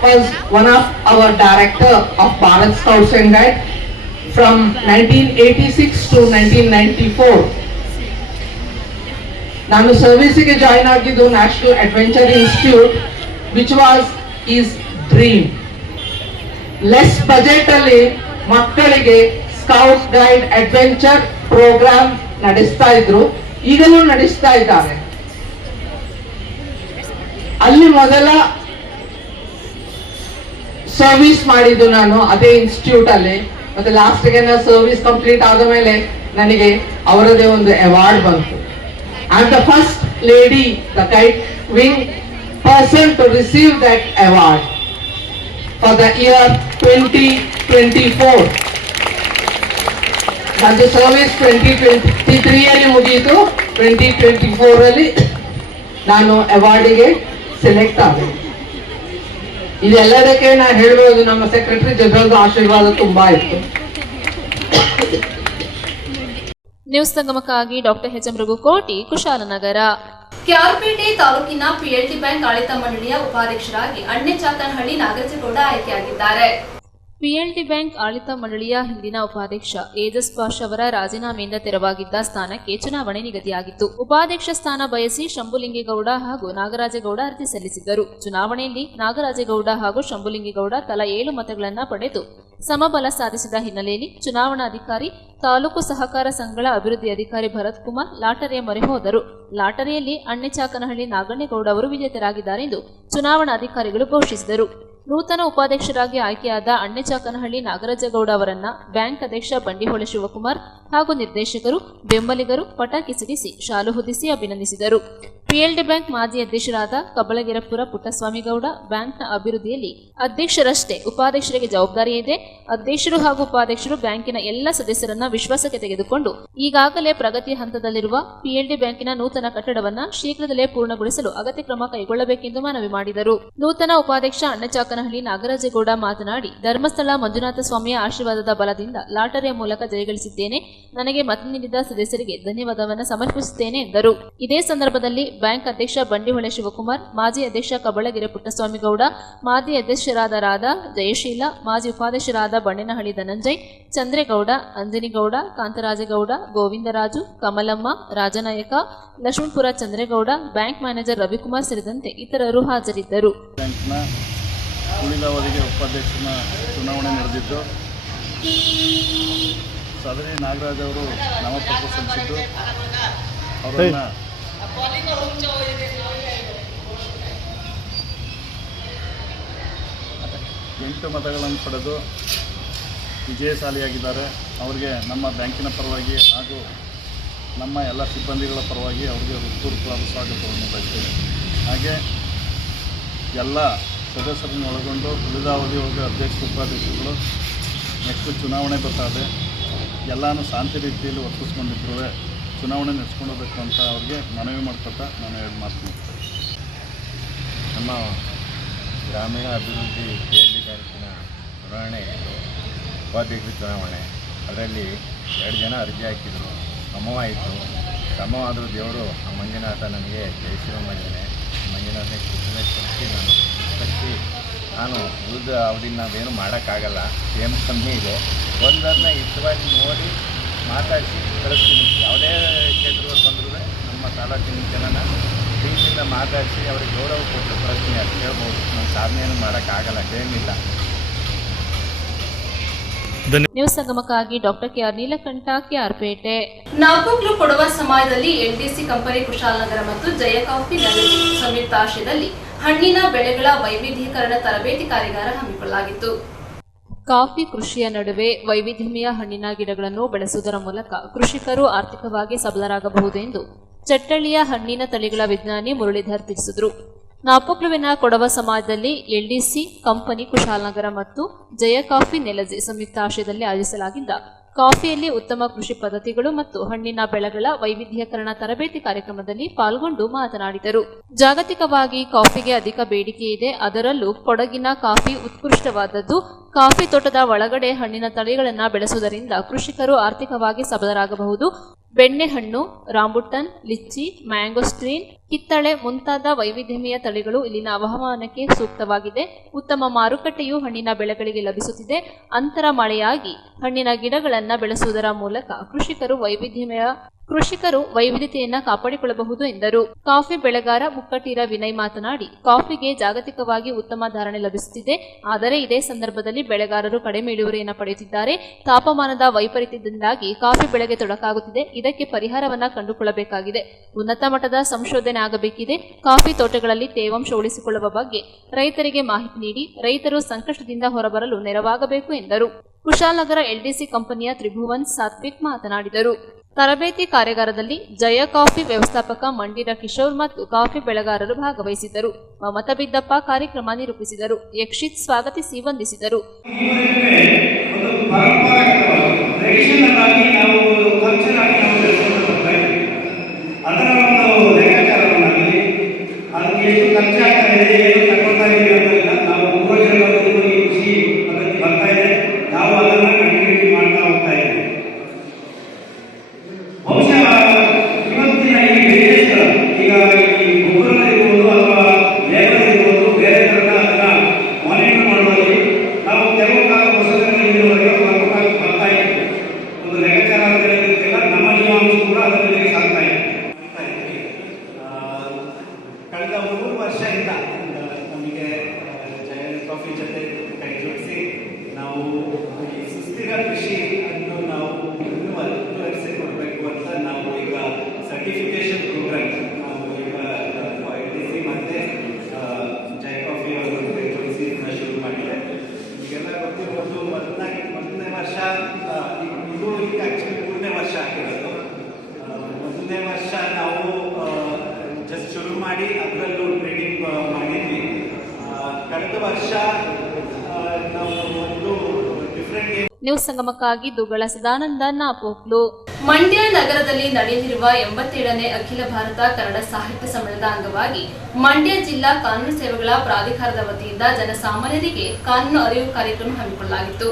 was one of our director of Bharat Scouts and Guides from 1986 to 1994. ನಾನು ಸರ್ವಿಸಿಗೆ ಜಾಯಿನ್ ಆಗಿದ್ದು national adventure institute, which was is dream. Less budget ಅಲ್ಲಿ ಮಕ್ಕಳಿಗೆ ಸ್ಕೌಟ್ ಗೈಡ್ ಅಡ್ವೆಂಚರ್ ಪ್ರೋಗ್ರಾಮ್ ನಡೆಸ್ತಾ ಇದ್ರು, ಈಗಲೂ ನಡೆಸ್ತಾ ಇದ್ದಾರೆ. ಅಲ್ಲಿ ಮೊದಲ ಸರ್ವಿಸ್ ಮಾಡಿದ್ದು ನಾನು ಅದೇ ಇನ್ಸ್ಟಿಟ್ಯೂಟ್ ಅಲ್ಲಿ. ಮತ್ತೆ ಲಾಸ್ಟ್ಗೆ ಸರ್ವಿಸ್ ಕಂಪ್ಲೀಟ್ ಆದ ಮೇಲೆ ನನಗೆ ಅವರದೇ ಒಂದು ಅವಾರ್ಡ್ ಬಂತು. I am the first lady, the kite wing person to receive that award for the year 2024. ನಂದು ಸರ್ವಿಸ್ 2023 ಅಲ್ಲಿ ಮುಗಿಯಿತು. 2024 ಅಲ್ಲಿ ನಾನು ಅವಾರ್ಡಿಗೆ ಸೆಲೆಕ್ಟ್ ಆದೆ. ಇದೆಲ್ಲದಕ್ಕೆ ನಾನು ಹೇಳ್ಬೋದು, ನಮ್ಮ ಸೆಕ್ರೆಟರಿ ಜನರಲ್ ಆಶೀರ್ವಾದ ತುಂಬಾ ಇತ್ತು. ನ್ಯೂಸ್ ಸಂಗಮಕ್ಕಾಗಿ doctor H M Raghukoti, Kushalanagara. ಕ್ಯಾರ್ಪೇಟೆ ತಾಲೂಕಿನ ಪಿಎಲ್ಡಿ ಬ್ಯಾಂಕ್ ಆಡಳಿತ ಮಂಡಳಿಯ ಉಪಾಧ್ಯಕ್ಷರಾಗಿ ಅಣ್ಣೆಚಾಕನಹಳ್ಳಿ ನಾಗರಾಜೇಗೌಡ ಆಯ್ಕೆಯಾಗಿದ್ದಾರೆ. ಪಿಎಲ್ಡಿ ಬ್ಯಾಂಕ್ ಆಡಳಿತ ಮಂಡಳಿಯ ಹಿಂದಿನ ಉಪಾಧ್ಯಕ್ಷ ಏಜಸ್ ಪಾಷ್ ಅವರ ರಾಜೀನಾಮೆಯಿಂದ ತೆರವಾಗಿದ್ದ ಸ್ಥಾನಕ್ಕೆ ಚುನಾವಣೆ ನಿಗದಿಯಾಗಿತ್ತು. ಉಪಾಧ್ಯಕ್ಷ ಸ್ಥಾನ ಬಯಸಿ ಶಂಭುಲಿಂಗೇಗೌಡ ಹಾಗೂ ನಾಗರಾಜೇಗೌಡ ಅರ್ಜಿ ಸಲ್ಲಿಸಿದ್ದರು. ಚುನಾವಣೆಯಲ್ಲಿ ನಾಗರಾಜೇಗೌಡ ಹಾಗೂ ಶಂಭುಲಿಂಗೇಗೌಡ ತಲಾ 7 ಮತಗಳನ್ನು ಪಡೆದು ಸಮಬಲ ಸಾಧಿಸಿದ ಹಿನ್ನೆಲೆಯಲ್ಲಿ ಚುನಾವಣಾಧಿಕಾರಿ, ತಾಲೂಕು ಸಹಕಾರ ಸಂಘಗಳ ಅಭಿವೃದ್ಧಿ ಅಧಿಕಾರಿ ಭರತ್ ಕುಮಾರ್ ಲಾಟರಿಯ ಮೊರೆ ಹೋದರು. ಲಾಟರಿಯಲ್ಲಿ ಅಣ್ಣೆಚಾಕನಹಳ್ಳಿ ನಾಗಣ್ಣೇಗೌಡ ಅವರು ವಿಜೇತರಾಗಿದ್ದಾರೆ ಎಂದು ಚುನಾವಣಾಧಿಕಾರಿಗಳು ಘೋಷಿಸಿದರು. ನೂತನ ಉಪಾಧ್ಯಕ್ಷರಾಗಿ ಆಯ್ಕೆಯಾದ ಅಣ್ಣೆಚಾಕನಹಳ್ಳಿ ನಾಗರಾಜೇಗೌಡ ಅವರನ್ನ ಬ್ಯಾಂಕ್ ಅಧ್ಯಕ್ಷ ಬಂಡಿಹೊಳೆ ಶಿವಕುಮಾರ್ ಹಾಗೂ ನಿರ್ದೇಶಕರು, ಬೆಂಬಲಿಗರು ಪಟಾಕಿ ಸಿಡಿಸಿ ಶಾಲು ಹೊದಿಸಿ ಅಭಿನಂದಿಸಿದರು. ಪಿಎಲ್ಡಿ ಬ್ಯಾಂಕ್ ಮಾಜಿ ಅಧ್ಯಕ್ಷರಾದ ಕಬ್ಬಳಗೆರಪುರ ಪುಟ್ಟಸ್ವಾಮಿಗೌಡ, ಬ್ಯಾಂಕ್ನ ಅಭಿವೃದ್ಧಿಯಲ್ಲಿ ಅಧ್ಯಕ್ಷರಷ್ಟೇ ಉಪಾಧ್ಯಕ್ಷರಿಗೆ ಜವಾಬ್ದಾರಿ ಇದೆ. ಅಧ್ಯಕ್ಷರು ಹಾಗೂ ಉಪಾಧ್ಯಕ್ಷರು ಬ್ಯಾಂಕಿನ ಎಲ್ಲ ಸದಸ್ಯರನ್ನ ವಿಶ್ವಾಸಕ್ಕೆ ತೆಗೆದುಕೊಂಡು ಈಗಾಗಲೇ ಪ್ರಗತಿ ಹಂತದಲ್ಲಿರುವ ಪಿಎಲ್ಡಿ ಬ್ಯಾಂಕಿನ ನೂತನ ಕಟ್ಟಡವನ್ನ ಶೀಘ್ರದಲ್ಲೇ ಪೂರ್ಣಗೊಳಿಸಲು ಅಗತ್ಯ ಕ್ರಮ ಕೈಗೊಳ್ಳಬೇಕೆಂದು ಮನವಿ ಮಾಡಿದರು. ನೂತನ ಉಪಾಧ್ಯಕ್ಷ ಅಣ್ಣೆಚಾಕನಹಳ್ಳಿ ನಾಗರಾಜೇಗೌಡ ಮಾತನಾಡಿ, ಧರ್ಮಸ್ಥಳ ಮಂಜುನಾಥ ಸ್ವಾಮಿಯ ಆಶೀರ್ವಾದದ ಬಲದಿಂದ ಲಾಟರಿಯ ಮೂಲಕ ಜಯಗಳಿಸಿದ್ದೇನೆ. ನನಗೆ ಮತ ನೀಡಿದ ಸದಸ್ಯರಿಗೆ ಧನ್ಯವಾದವನ್ನು ಸಮರ್ಪಿಸುತ್ತೇನೆ ಎಂದರು. ಇದೇ ಸಂದರ್ಭದಲ್ಲಿ ಬ್ಯಾಂಕ್ ಅಧ್ಯಕ್ಷ ಬಂಡಿಹೊಳೆ ಶಿವಕುಮಾರ್, ಮಾಜಿ ಅಧ್ಯಕ್ಷ ಕಬ್ಬಳಗೆರೆ ಪುಟ್ಟಸ್ವಾಮಿಗೌಡ, ಮಾಜಿ ಅಧ್ಯಕ್ಷರಾದ ರಾಧಾ, ಜಯಶೀಲ, ಮಾಜಿ ಉಪಾಧ್ಯಕ್ಷರಾದ ಬಣ್ಣನಹಳ್ಳಿ ಧನಂಜಯ್, ಚಂದ್ರೇಗೌಡ, ಅಂಜನಿಗೌಡ, ಕಾಂತರಾಜೇಗೌಡ, ಗೋವಿಂದರಾಜು, ಕಮಲಮ್ಮ, ರಾಜನಾಯಕ, ಲಕ್ಷ್ಮೀಪುರ ಚಂದ್ರೇಗೌಡ, ಬ್ಯಾಂಕ್ ಮ್ಯಾನೇಜರ್ ರವಿಕುಮಾರ್ ಸೇರಿದಂತೆ ಇತರರು ಹಾಜರಿದ್ದರು. ಬ್ಯಾಂಕ್ನ ಉಳಿದ ಅವಧಿಗೆ ಉಪಾಧ್ಯಕ್ಷನ ಚುನಾವಣೆ ನಡೆದಿದ್ದು, ಸದರಿ ನಾಗರಾಜ್ ಅವರು ನಾಮಪತ್ರ ಸಲ್ಲಿಸಿದ್ದು, ಅವರನ್ನು 8 ಮತಗಳನ್ನು ಪಡೆದು ವಿಜಯಶಾಲಿಯಾಗಿದ್ದಾರೆ. ಅವರಿಗೆ ನಮ್ಮ ಬ್ಯಾಂಕಿನ ಪರವಾಗಿ ಹಾಗೂ ನಮ್ಮ ಎಲ್ಲ ಸಿಬ್ಬಂದಿಗಳ ಪರವಾಗಿ ಅವರಿಗೆ ಹೃತ್ಪೂರ್ವಕವಾದ ಸ್ವಾಗತವನ್ನು ಬಯಸ್ತೇವೆ. ಹಾಗೆ ಎಲ್ಲ ಸದಸ್ಯರನ್ನು ಒಳಗೊಂಡು ಉಳಿದ ಅವಧಿಯೊಳಗೆ ಅಧ್ಯಕ್ಷ ಉಪಾಧ್ಯಕ್ಷರುಗಳು ನೆಕ್ಸ್ಟ್ ಚುನಾವಣೆ ಬರ್ತಾಯಿದೆ, ಎಲ್ಲನೂ ಶಾಂತಿ ರೀತಿಯಲ್ಲಿ ವರ್ತಿಸ್ಕೊಂಡಿದ್ರು ಚುನಾವಣೆ ನಡೆಸ್ಕೊಂಡು ಹೋಗಬೇಕು ಅಂತ ಅವ್ರಿಗೆ ಮನವಿ ಮಾಡ್ಕೊತಾ ನಾನು 2 ಮಾತು ಮುಗಿಸ್ತೇನೆ. ನಮ್ಮ ಗ್ರಾಮೀಣ ಅಭಿವೃದ್ಧಿ ಪಿಎಲ್ಡಿ ಬ್ಯಾಂಕಿನ ಚುನಾವಣೆ ಇತ್ತು, ಉಪಾಧ್ಯಕ್ಷ ಚುನಾವಣೆ. ಅದರಲ್ಲಿ 2 ಜನ ಅರ್ಜಿ ಹಾಕಿದರು, ಸಮವಾಯಿತು. ಸಮವಾದರೂ ದೇವರು ಆ ಮಂಜುನಾಥ ನನಗೆ ಜಯಶೀಲ ಮಾಡಿದ್ದಾನೆ. ಮಂಜುನಾಥನಿಗೆ ಕೃತಜ್ಞತೆ ಸಲ್ಲಿಸಿ ನಾನು ಉಳಿದ ಅವಧಿನ ನಾವೇನು ಮಾಡೋಕ್ಕಾಗಲ್ಲ, ಏನು ಕಮ್ಮಿ ಇದೆ. ಒಂದನ್ನು ಇಷ್ಟವಾಗಿ ನೋಡಿ ಮಾತಾಡಿಸಿ ಕಳಿಸ್ತೀನಿ. ಯಾವುದೇ ಕ್ಷೇತ್ರಗಳು ಬಂದರೂ ನಮ್ಮ ತಾಲೂಕಿನ ಜನನ ಪ್ರೀತಿಯಿಂದ ಮಾತಾಡಿಸಿ ಅವ್ರಿಗೆ ಗೌರವ ಕೊಟ್ಟು ಕಳಿಸ್ತೀನಿ ಅಂತ ಹೇಳ್ಬೋದು. ನಮ್ಮ ಸಾಧನೆಯನ್ನು ಮಾಡೋಕ್ಕಾಗಲ್ಲ, ಏನಿಲ್ಲ. ನ್ಯೂಸ್ ಸಂಗಮಕ್ಕಾಗಿ ಡಾಕ್ಟರ್ ಕೆಆರ್ ನೀಲಕಂಠ, ಕೆಆರ್ಪೇಟೆ. ನಾಪೋಕ್ಲು ಕೊಡುವ ಸಮಯದಲ್ಲಿ ಎಲ್ಡಿಸಿ ಕಂಪನಿ ಕುಶಾಲನಗರ ಮತ್ತು ಜಯ ಕಾಫಿ ಸಂಯುಕ್ತ ಆಶ್ರಯದಲ್ಲಿ ಹಣ್ಣಿನ ಬೆಳೆಗಳ ವೈವಿಧ್ಯೀಕರಣ ತರಬೇತಿ ಕಾರ್ಯಾಗಾರ ಹಮ್ಮಿಕೊಳ್ಳಲಾಗಿತ್ತು. ಕಾಫಿ ಕೃಷಿಯ ನಡುವೆ ವೈವಿಧ್ಯಮಯ ಹಣ್ಣಿನ ಗಿಡಗಳನ್ನು ಬೆಳೆಸುವುದರ ಮೂಲಕ ಕೃಷಿಕರು ಆರ್ಥಿಕವಾಗಿ ಸಬಲರಾಗಬಹುದು ಎಂದು ಚಟ್ಟಳ್ಳಿಯ ಹಣ್ಣಿನ ತಳಿಗಳ ವಿಜ್ಞಾನಿ ಮುರಳೀಧರ್ ತಿಳಿಸಿದರು. ನಾಪೋಕ್ಲುವಿನ ಕೊಡವ ಸಮಾಜದಲ್ಲಿ ಎಲ್ಡಿಸಿ ಕಂಪನಿ ಕುಶಾಲನಗರ ಮತ್ತು ಜಯ ಕಾಫಿ ನೆಲಜೆ ಸಂಯುಕ್ತ ಆಶ್ರಯದಲ್ಲಿ ಆಯೋಜಿಸಲಾಗಿದ್ದ ಕಾಫಿಯಲ್ಲಿ ಉತ್ತಮ ಕೃಷಿ ಪದ್ಧತಿಗಳು ಮತ್ತು ಹಣ್ಣಿನ ಬೆಳೆಗಳ ವೈವಿಧ್ಯೀಕರಣ ತರಬೇತಿ ಕಾರ್ಯಕ್ರಮದಲ್ಲಿ ಪಾಲ್ಗೊಂಡು ಮಾತನಾಡಿದರು. ಜಾಗತಿಕವಾಗಿ ಕಾಫಿಗೆ ಅಧಿಕ ಬೇಡಿಕೆ ಇದೆ. ಅದರಲ್ಲೂ ಕೊಡಗಿನ ಕಾಫಿ ಉತ್ಕೃಷ್ಟವಾದದ್ದು. ಕಾಫಿ ತೋಟದ ಒಳಗಡೆ ಹಣ್ಣಿನ ತಳಿಗಳನ್ನು ಬೆಳೆಸುವುದರಿಂದ ಕೃಷಿಕರು ಆರ್ಥಿಕವಾಗಿ ಸಬಲರಾಗಬಹುದು. ಬೆಣ್ಣೆಹಣ್ಣು, ರಾಂಬುಟನ್, ಲಿಚ್ಚಿ, ಮ್ಯಾಂಗೋಸ್ಟ್ರೀನ್, ಕಿತ್ತಳೆ ಮುಂತಾದ ವೈವಿಧ್ಯಮಯ ತಳಿಗಳು ಇಲ್ಲಿನ ಹವಾಮಾನಕ್ಕೆ ಸೂಕ್ತವಾಗಿದೆ. ಉತ್ತಮ ಮಾರುಕಟ್ಟೆಯು ಹಣ್ಣಿನ ಬೆಳೆಗಳಿಗೆ ಲಭಿಸುತ್ತಿದೆ. ಅಂತರ ಮಳೆಯಾಗಿ ಹಣ್ಣಿನ ಗಿಡಗಳನ್ನು ಬೆಳೆಸುವುದರ ಮೂಲಕ ಕೃಷಿಕರು ವೈವಿಧ್ಯತೆಯನ್ನು ಕಾಪಾಡಿಕೊಳ್ಳಬಹುದು ಎಂದರು. ಕಾಫಿ ಬೆಳೆಗಾರ ಮುಕ್ಕಟೀರ ವಿನಯ್ ಮಾತನಾಡಿ, ಕಾಫಿಗೆ ಜಾಗತಿಕವಾಗಿ ಉತ್ತಮ ಧಾರಣೆ ಲಭಿಸುತ್ತಿದೆ. ಆದರೆ ಇದೇ ಸಂದರ್ಭದಲ್ಲಿ ಬೆಳೆಗಾರರು ಕಡಿಮೆ ಇಳುವರಿಯನ್ನು ಪಡೆಯುತ್ತಿದ್ದಾರೆ. ತಾಪಮಾನದ ವೈಪರೀತ್ಯದಿಂದಾಗಿ ಕಾಫಿ ಬೆಳೆಗೆ ತೊಡಕಾಗುತ್ತಿದೆ. ಇದಕ್ಕೆ ಪರಿಹಾರವನ್ನು ಕಂಡುಕೊಳ್ಳಬೇಕಾಗಿದೆ. ಉನ್ನತ ಮಟ್ಟದ ಸಂಶೋಧನೆ ಆಗಬೇಕಿದೆ. ಕಾಫಿ ತೋಟಗಳಲ್ಲಿ ತೇವಾಂಶ ಉಳಿಸಿಕೊಳ್ಳುವ ಬಗ್ಗೆ ರೈತರಿಗೆ ಮಾಹಿತಿ ನೀಡಿ ರೈತರು ಸಂಕಷ್ಟದಿಂದ ಹೊರಬರಲು ನೆರವಾಗಬೇಕು ಎಂದರು. ಕುಶಾಲನಗರ ಎಲ್ಡಿಸಿ ಕಂಪನಿಯ ತ್ರಿಭುವನ್ ಸಾತ್ವಿಕ್ ಮಾತನಾಡಿದರು. ತರಬೇತಿ ಕಾರ್ಯಾಗಾರದಲ್ಲಿ ಜಯ ಕಾಫಿ ವ್ಯವಸ್ಥಾಪಕ ಮಂಡಿರ ಕಿಶೋರ್ ಮತ್ತು ಕಾಫಿ ಬೆಳೆಗಾರರು ಭಾಗವಹಿಸಿದ್ದರು. ಮಮತಾ ಬಿದ್ದಪ್ಪ ಕಾರ್ಯಕ್ರಮ ನಿರೂಪಿಸಿದರು. ಯಕ್ಷಿತ್ ಸ್ವಾಗತಿಸಿ ವಂದಿಸಿದರು. ಕಳೆದ 3 ವರ್ಷದಿಂದ ನಮಗೆ ಜಯ ಕಾಫಿ ಜೊತೆ ಕೈ ಜೋಡಿಸಿ ನಾವು ಈ ಸುಸ್ಥಿರ ಕೃಷಿ ಅನ್ನು ನಾವು ಮುಂದುವರಿಸಿಕೊಡ್ಬೇಕು ಅಂತ ನಾವು ಈಗ ಸರ್ಟಿಫಿಕೇಶನ್ ಪ್ರೋಗ್ರಾಮ್ ನಾವು ಈಗ ಎಲ್ಡಿಸಿ ಮತ್ತೆ ಜಯ ಕಾಫಿ ಅವರು ಕೈ ಜೋಡಿಸಿ ಶುರು ಮಾಡಿದೆ. ಈಗೆಲ್ಲ ಗೊತ್ತಿರ್ಬೋದು, ಮೊದಲನೇ ವರ್ಷ ಇದು ಈಗ ಆಕ್ಚುಲಿ 3ನೇ ವರ್ಷ ಆಗಿರೋದು. 1ನೇ ವರ್ಷ ನಾವು ಜಸ್ಟ್ ಶುರು ಮಾಡಿ ಅದರಲ್ಲೂ ಟ್ರೇಡಿಂಗ್ ಮಾಡಿದ್ವಿ. ಕಳೆದ ವರ್ಷ ನಾವು ಒಂದು ಡಿಫ್ರೆಂಟ್ ನ್ಯೂಸ್ ಸಂಗಮಕ್ಕಾಗಿ ದುಗ್ಗಳ ಸದಾನಂದ ನಾಪೋಕ್ಲು. ಮಂಡ್ಯ ನಗರದಲ್ಲಿ ನಡೆಯಲಿರುವ 87ನೇ ಅಖಿಲ ಭಾರತ ಕನ್ನಡ ಸಾಹಿತ್ಯ ಸಮ್ಮೇಳನದ ಅಂಗವಾಗಿ ಮಂಡ್ಯ ಜಿಲ್ಲಾ ಕಾನೂನು ಸೇವೆಗಳ ಪ್ರಾಧಿಕಾರದ ವತಿಯಿಂದ ಜನಸಾಮಾನ್ಯರಿಗೆ ಕಾನೂನು ಅರಿವು ಕಾರ್ಯಕ್ರಮ ಹಮ್ಮಿಕೊಳ್ಳಲಾಗಿತ್ತು.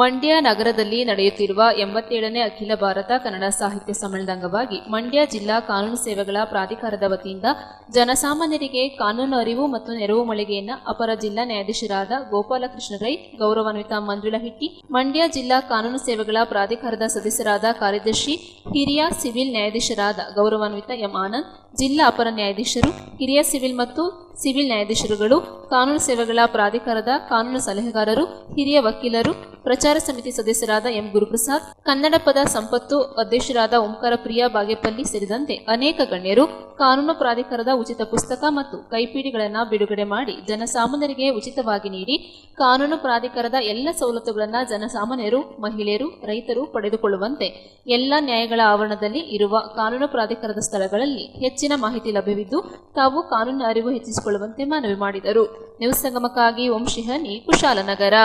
ಮಂಡ್ಯ ನಗರದಲ್ಲಿ ನಡೆಯುತ್ತಿರುವ 87ನೇ ಅಖಿಲ ಭಾರತ ಕನ್ನಡ ಸಾಹಿತ್ಯ ಸಮ್ಮೇಳನದ ಅಂಗವಾಗಿ ಮಂಡ್ಯ ಜಿಲ್ಲಾ ಕಾನೂನು ಸೇವೆಗಳ ಪ್ರಾಧಿಕಾರದ ವತಿಯಿಂದ ಜನಸಾಮಾನ್ಯರಿಗೆ ಕಾನೂನು ಅರಿವು ಮತ್ತು ನೆರವು ಮಳಿಗೆಯನ್ನು ಅಪರ ಜಿಲ್ಲಾ ನ್ಯಾಯಾಧೀಶರಾದ ಗೋಪಾಲಕೃಷ್ಣ ರೈ, ಗೌರವಾನ್ವಿತ ಮಂಜುಳಾ ಹಿಟ್ಟಿ, ಮಂಡ್ಯ ಜಿಲ್ಲಾ ಕಾನೂನು ಸೇವೆಗಳ ಪ್ರಾಧಿಕಾರದ ಸದಸ್ಯರಾದ ಕಾರ್ಯದರ್ಶಿ, ಹಿರಿಯ ಸಿವಿಲ್ ನ್ಯಾಯಾಧೀಶರಾದ ಗೌರವಾನ್ವಿತ ಎಂ ಆನಂದ್, ಜಿಲ್ಲಾ ಅಪರ ನ್ಯಾಯಾಧೀಶರು, ಹಿರಿಯ ಸಿವಿಲ್ ಮತ್ತು ಸಿವಿಲ್ ನ್ಯಾಯಾಧೀಶರುಗಳು, ಕಾನೂನು ಸೇವೆಗಳ ಪ್ರಾಧಿಕಾರದ ಕಾನೂನು ಸಲಹೆಗಾರರು, ಹಿರಿಯ ವಕೀಲರು, ಪ್ರಚಾರ ಸಮಿತಿ ಸದಸ್ಯರಾದ ಎಂ ಗುರುಪ್ರಸಾದ್, ಕನ್ನಡ ಪದ ಸಂಪತ್ತು ಅಧ್ಯಕ್ಷರಾದ ಓಂಕಾರ ಪ್ರಿಯಾ ಬಾಗೇಪಲ್ಲಿ ಸೇರಿದಂತೆ ಅನೇಕ ಗಣ್ಯರು ಕಾನೂನು ಪ್ರಾಧಿಕಾರದ ಉಚಿತ ಪುಸ್ತಕ ಮತ್ತು ಕೈಪಿಡಿಗಳನ್ನು ಬಿಡುಗಡೆ ಮಾಡಿ ಜನಸಾಮಾನ್ಯರಿಗೆ ಉಚಿತವಾಗಿ ನೀಡಿ ಕಾನೂನು ಪ್ರಾಧಿಕಾರದ ಎಲ್ಲ ಸವಲತ್ತುಗಳನ್ನು ಜನಸಾಮಾನ್ಯರು, ಮಹಿಳೆಯರು, ರೈತರು ಪಡೆದುಕೊಳ್ಳುವಂತೆ ಎಲ್ಲ ನ್ಯಾಯಗಳ ಆವರಣದಲ್ಲಿ ಇರುವ ಕಾನೂನು ಪ್ರಾಧಿಕಾರದ ಸ್ಥಳಗಳಲ್ಲಿ ಹೆಚ್ಚಿನ ಮಾಹಿತಿ ಲಭ್ಯವಿದ್ದು ತಾವು ಕಾನೂನು ಅರಿವು ಹೆಚ್ಚಿಸಿಕೊಳ್ಳುವಂತೆ ಮನವಿ ಮಾಡಿದರು. ನ್ಯೂಸ್ ಸಂಗಮಕ್ಕಾಗಿ ಓಂ ಶಿಹನಿ, ಕುಶಾಲನಗರ.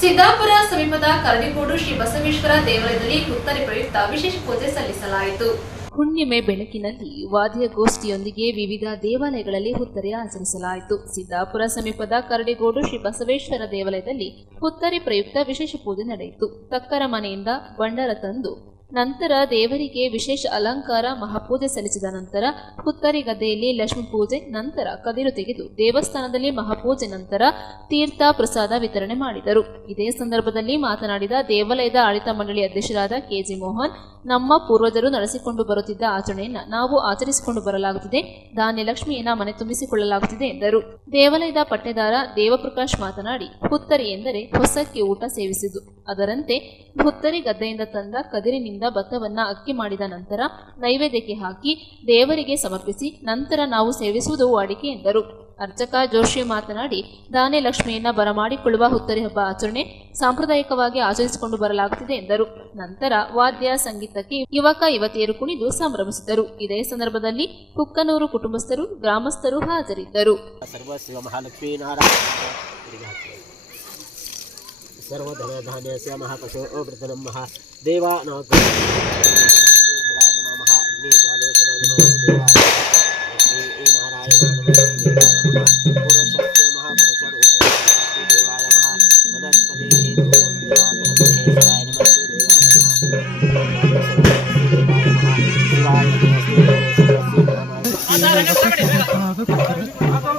ಸಿದ್ದಾಪುರ ಸಮೀಪದ ಕರಡಿಗೋಡು ಶ್ರೀ ಬಸವೇಶ್ವರ ದೇವಾಲಯದಲ್ಲಿ ಹುತ್ತರಿ ಪ್ರಯುಕ್ತ ವಿಶೇಷ ಪೂಜೆ ಸಲ್ಲಿಸಲಾಯಿತು. ಹುಣ್ಣಿಮೆ ಬೆಳಕಿನಲ್ಲಿ ವಾದ್ಯ ಗೋಷ್ಠಿಯೊಂದಿಗೆ ವಿವಿಧ ದೇವಾಲಯಗಳಲ್ಲಿ ಹುತ್ತರಿ ಆಚರಿಸಲಾಯಿತು. ಸಿದ್ದಾಪುರ ಸಮೀಪದ ಕರಡಿಗೋಡು ಶ್ರೀ ಬಸವೇಶ್ವರ ದೇವಾಲಯದಲ್ಲಿ ಹುತ್ತರಿ ಪ್ರಯುಕ್ತ ವಿಶೇಷ ಪೂಜೆ ನಡೆಯಿತು. ತಕ್ಕರ ಮನೆಯಿಂದ ಬಂಡಾರ ತಂದು ನಂತರ ದೇವರಿಗೆ ವಿಶೇಷ ಅಲಂಕಾರ, ಮಹಾಪೂಜೆ ಸಲ್ಲಿಸಿದ ನಂತರ ಹುತ್ತರಿ ಗದ್ದೆಯಲ್ಲಿ ಲಕ್ಷ್ಮೀ ಪೂಜೆ, ನಂತರ ಕದಿರು ತೆಗೆದು ದೇವಸ್ಥಾನದಲ್ಲಿ ಮಹಾಪೂಜೆ ನಂತರ ತೀರ್ಥ ಪ್ರಸಾದ ವಿತರಣೆ ಮಾಡಿದರು. ಇದೇ ಸಂದರ್ಭದಲ್ಲಿ ಮಾತನಾಡಿದ ದೇವಾಲಯದ ಆಡಳಿತ ಮಂಡಳಿ ಅಧ್ಯಕ್ಷರಾದ ಕೆಜಿ ಮೋಹನ್, ನಮ್ಮ ಪೂರ್ವಜರು ನಡೆಸಿಕೊಂಡು ಬರುತ್ತಿದ್ದ ಆಚರಣೆಯನ್ನು ನಾವು ಆಚರಿಸಿಕೊಂಡು ಬರಲಾಗುತ್ತಿದೆ. ಧಾನ್ಯ ಲಕ್ಷ್ಮಿಯನ್ನ ಮನೆ ತುಂಬಿಸಿಕೊಳ್ಳಲಾಗುತ್ತಿದೆ ಎಂದರು. ದೇವಾಲಯದ ಪಟ್ಟೆದಾರ ದೇವಪ್ರಕಾಶ್ ಮಾತನಾಡಿ, ಹುತ್ತರಿ ಎಂದರೆ ಹೊಸಕ್ಕೆ ಊಟ ಸೇವಿಸುವುದು. ಅದರಂತೆ ಹುತ್ತರಿ ಗದ್ದೆಯಿಂದ ತಂದ ಕದಿರಿನಿಂದ ಭತ್ತವನ್ನ ಅಕ್ಕಿ ಮಾಡಿದ ನಂತರ ನೈವೇದ್ಯಕ್ಕೆ ಹಾಕಿ ದೇವರಿಗೆ ಸಮರ್ಪಿಸಿ ನಂತರ ನಾವು ಸೇವಿಸುವುದು ವಾಡಿಕೆ ಎಂದರು. ಅರ್ಚಕ ಜೋಶಿ ಮಾತನಾಡಿ ಧಾನ್ಯ ಲಕ್ಷ್ಮಿಯನ್ನ ಬರಮಾಡಿಕೊಳ್ಳುವ ಹುತ್ತರಿ ಹಬ್ಬ ಆಚರಣೆ ಸಾಂಪ್ರದಾಯಿಕವಾಗಿ ಆಚರಿಸಿಕೊಂಡು ಬರಲಾಗುತ್ತಿದೆ ಎಂದರು. ನಂತರ ವಾದ್ಯ ಸಂಗೀತಕ್ಕೆ ಯುವಕ ಯುವತಿಯರು ಕುಣಿದು ಸಂಭ್ರಮಿಸಿದರು. ಇದೇ ಸಂದರ್ಭದಲ್ಲಿ ಕುಕ್ಕನೂರು ಕುಟುಂಬಸ್ಥರು ಗ್ರಾಮಸ್ಥರು ಹಾಜರಿದ್ದರು.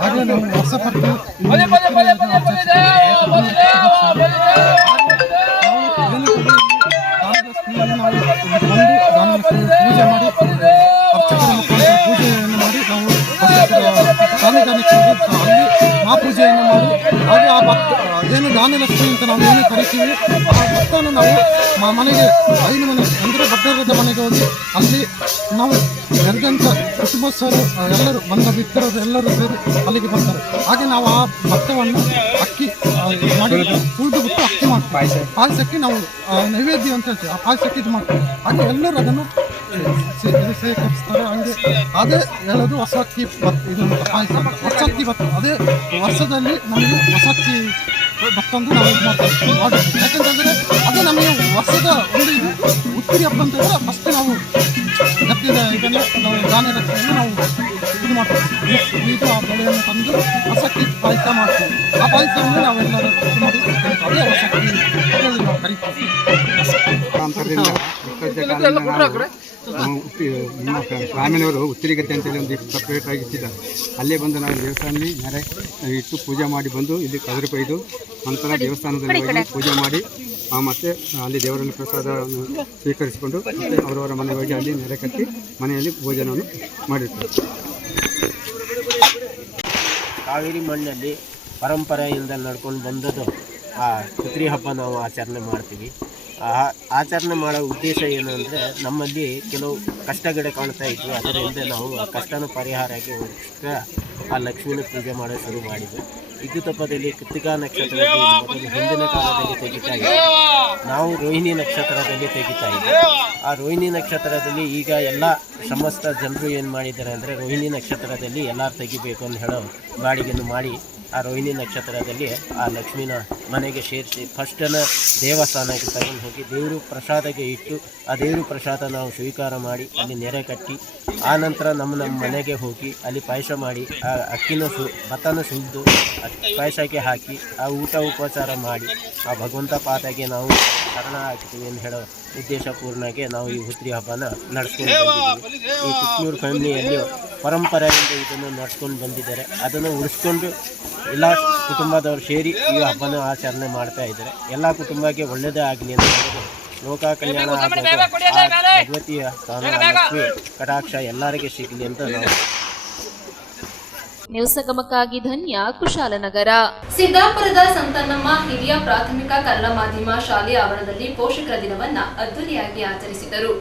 ಹಾಗೆ ನಾವು ಹೊಸಪಟ್ಟು ಪೂಜೆ ಮಾಡಿ ಅರ್ಚಕರ ಮುಖಾಂತರ ಪೂಜೆಯನ್ನು ಮಾಡಿ ನಾವು ಅಲ್ಲಿ ಮಹಾಪೂಜೆಯನ್ನು ಮಾಡಿ ಹಾಗೆ ಆ ಭಕ್ತ ಏನು ಧಾನ್ಯಲಕ್ಷ್ಮಿ ಅಂತ ನಾವು ಏನು ಕರಿತೀವಿ ಆ ಭಕ್ತವನ್ನು ನಾವು ಮನೆಗೆ ಐದು ಮನೆ ಅಂದರೆ ಭಕ್ತರದ ಮನೆಗೆ ಹೋಗಿ ಅಲ್ಲಿ ನಾವು ನೆರೆದಂಥ ಕುಟುಂಬಸ್ಥರು ಎಲ್ಲರೂ ಬಂದ ಮಿತ್ರರು ಎಲ್ಲರೂ ಸೇರಿ ಅಲ್ಲಿಗೆ ಬರ್ತಾರೆ. ಹಾಗೆ ನಾವು ಆ ಭತ್ತವನ್ನು ಅಕ್ಕಿ ಮಾಡಿ ಉಳಿದು ಬಿಟ್ಟು ಅಕ್ಕಿ ಮಾಡ್ತೀವಿ. ಪಾಯಸಕ್ಕೆ ನಾವು ನೈವೇದ್ಯ ಅಂತ ಹೇಳ್ತೀವಿ. ಆ ಪಾಯಸಕ್ಕೆ ಇದು ಮಾಡ್ತೀವಿ. ಹಾಗೆ ಎಲ್ಲರೂ ಅದನ್ನು ಸೇಕರಿಸ್ತಾರೆ. ಹಂಗೆ ಅದೇ ಹೇಳೋದು ಹೊಸ ಅಕ್ಕಿ ಇದು ಪಾಯಸ ಅಂತ. ಹೊಸ ಅಕ್ಕಿ ಭತ್ತ ಅದೇ ವರ್ಷದಲ್ಲಿ ನಮಗೆ ಹೊಸ ಅಕ್ಕಿ ಭತ್ತ ಅಂತ ನಾವು ಇದು ಮಾಡ್ತೀವಿ. ಯಾಕಂತಂದರೆ ಅದು ನಮಗೆ ವರ್ಷದ ಒಂದು ಇದು ಉತ್ತರಿ ಹಬ್ಬ ಅಂತ ಹೇಳಿದ್ರೆ ಫಸ್ಟ್ ನಾವು ಗದ್ದೆದ ಇದನ್ನು ನಾವು ಧಾನ್ಯ ರಕ್ಷಣೆಯನ್ನು ನಾವು ಇದು ಮಾಡ್ತೀವಿ. ಇದು ಆ ಬೆಳೆಯನ್ನು ತಂದು ಹೊಸ ಅಕ್ಕಿ ಪಾಯಸ ಮಾಡ್ತೀವಿ. ಆ ಪಾಯಸವನ್ನು ನಾವೆಲ್ಲರೂ ಇದು ಮಾಡಿ ಅದೇ ಹೊಸ ಅಕ್ಕಿ ನಾವು ಕರಿತೀವಿ. ನಮ್ಮ ಗ್ರಾಮೀಣವರು ಉತ್ತರಿಗತ್ತೆ ಅಂತೇಳಿ ಒಂದು ಸಪ್ರೇಟ್ ಆಗಿ ಇಟ್ಟಿದ್ದಾರೆ. ಅಲ್ಲೇ ಬಂದು ನಾವು ದೇವಸ್ಥಾನದಲ್ಲಿ ನೆರೆ ಇಟ್ಟು ಪೂಜೆ ಮಾಡಿ ಬಂದು ಇಲ್ಲಿ ಕದರು ಕೊಯ್ದು ನಂತರ ದೇವಸ್ಥಾನದಲ್ಲಿ ಹೋಗಿ ಪೂಜೆ ಮಾಡಿ ಮತ್ತು ಅಲ್ಲಿ ದೇವರಲ್ಲಿ ಪ್ರಸಾದವನ್ನು ಸ್ವೀಕರಿಸಿಕೊಂಡು ಮತ್ತು ಅವರವರ ಮನೆಗೆ ಹೋಗಿ ಅಲ್ಲಿ ನೆರೆ ಕಟ್ಟಿ ಮನೆಯಲ್ಲಿ ಭೋಜನವನ್ನು ಮಾಡಿರ್ತಾರೆ. ಕಾವೇರಿ ಮಣ್ಣಲ್ಲಿ ಪರಂಪರೆಯಿಂದ ನಡ್ಕೊಂಡು ಬಂದದ್ದು ಆ ಹುತ್ತರಿ ಹಬ್ಬ ನಾವು ಆಚರಣೆ ಮಾಡ್ತೀವಿ. ಆಚರಣೆ ಮಾಡೋ ಉದ್ದೇಶ ಏನು ಅಂದರೆ ನಮ್ಮಲ್ಲಿ ಕೆಲವು ಕಷ್ಟಗಳು ಕಾಣ್ತಾ ಇದ್ವು. ಅದರಿಂದ ನಾವು ಆ ಕಷ್ಟನ ಪರಿಹಾರಕ್ಕೆ ಆ ಲಕ್ಷ್ಮಿನ ಪೂಜೆ ಮಾಡೋ ಶುರು ಮಾಡಿದ್ವಿ. ವಿದ್ಯುತ್ತಪ್ಪದಲ್ಲಿ ಕೃತಿಕಾ ನಕ್ಷತ್ರದಲ್ಲಿ ಮೊದಲು ಹಿಂದಿನ ಕಾಲದಲ್ಲಿ ತೆಗಿತಾ ಇದ್ವಿ. ನಾವು ರೋಹಿಣಿ ನಕ್ಷತ್ರದಲ್ಲಿ ತೆಗಿತಾ ಇದ್ವಿ. ಆ ರೋಹಿಣಿ ನಕ್ಷತ್ರದಲ್ಲಿ ಈಗ ಎಲ್ಲ ಸಮಸ್ತ ಜನರು ಏನು ಮಾಡಿದ್ದಾರೆ ಅಂದರೆ ರೋಹಿಣಿ ನಕ್ಷತ್ರದಲ್ಲಿ ಎಲ್ಲರೂ ತೆಗಿಬೇಕು ಅಂತ ಹೇಳೋ ಬಾಡಿಗೆಯನ್ನು ಮಾಡಿ ಆ ರೋಹಿಣಿ ನಕ್ಷತ್ರದಲ್ಲಿ ಆ ಲಕ್ಷ್ಮಿನ ಮನೆಗೆ ಸೇರಿಸಿ ಫಸ್ಟನ್ನು ದೇವಸ್ಥಾನಕ್ಕೆ ತಗೊಂಡು ಹೋಗಿ ದೇವರು ಪ್ರಸಾದಕ್ಕೆ ಇಟ್ಟು ಆ ದೇವರು ಪ್ರಸಾದ ನಾವು ಸ್ವೀಕಾರ ಮಾಡಿ ಅಲ್ಲಿ ನೆರೆ ಕಟ್ಟಿ ಆ ನಂತರ ನಮ್ಮ ಮನೆಗೆ ಹೋಗಿ ಅಲ್ಲಿ ಪಾಯಸ ಮಾಡಿ ಆ ಅಕ್ಕಿನ ಭತ್ತನ ಸುಲಿದು ಪಾಯಸಕ್ಕೆ ಹಾಕಿ ಆ ಊಟ ಉಪಚಾರ ಮಾಡಿ ಆ ಭಗವಂತ ಪಾದಗೆ ನಾವು ಶರಣ ಹಾಕ್ತೀವಿ ಅಂತ ಹೇಳೋ ಉದ್ದೇಶಪೂರ್ಣಕ್ಕೆ ನಾವು ಈ ಹುತ್ತರಿ ಹಬ್ಬನ ನಡೆಸ್ಕೊಂಡು ಬಂದಿದ್ದೀವಿ. ಈ ಕುಕ್ನೂರು ಫ್ಯಾಮಿಲಿಯಲ್ಲಿ ಪರಂಪರೆಯಿಂದ ಇದನ್ನು ನಡೆಸ್ಕೊಂಡು ಬಂದಿದ್ದಾರೆ. ಅದನ್ನು ಉಳಿಸ್ಕೊಂಡು ಎಲ್ಲ ಕುಟುಂಬದವರು ಸೇರಿ ಈ ಹಬ್ಬನ ಆಚರಣೆ ಮಾಡ್ತಾ ಇದ್ದಾರೆ. ಎಲ್ಲ ಕುಟುಂಬಕ್ಕೆ ಒಳ್ಳೆಯದೇ ಆಗಲಿ ಅಂತ ಹೇಳಿದ್ರೆ ಲೋಕ ಕಲ್ಯಾಣ ಆಗಬೇಕು, ಭಗವತಿಯ ಸ್ಥಾನ ಲಕ್ಷ್ಮಿ ಕಟಾಕ್ಷ ಎಲ್ಲರಿಗೆ ಸಿಗಲಿ ಅಂತ ನಾವು ನ್ಯೂಸಗಮಕ್ಕಾಗಿ ಧನ್ಯ ಕುಶಾಲನಗರ. ಸಿದ್ದಾಪುರದ ಸಂತನಮ್ಮ ಹಿರಿಯ ಪ್ರಾಥಮಿಕ ಕನ್ನಡ ಮಾಧ್ಯಮ ಶಾಲೆಯ ಆವರಣದಲ್ಲಿ ಪೋಷಕರ ದಿನವನ್ನ ಅದ್ದೂರಿಯಾಗಿ ಆಚರಿಸಿದರು.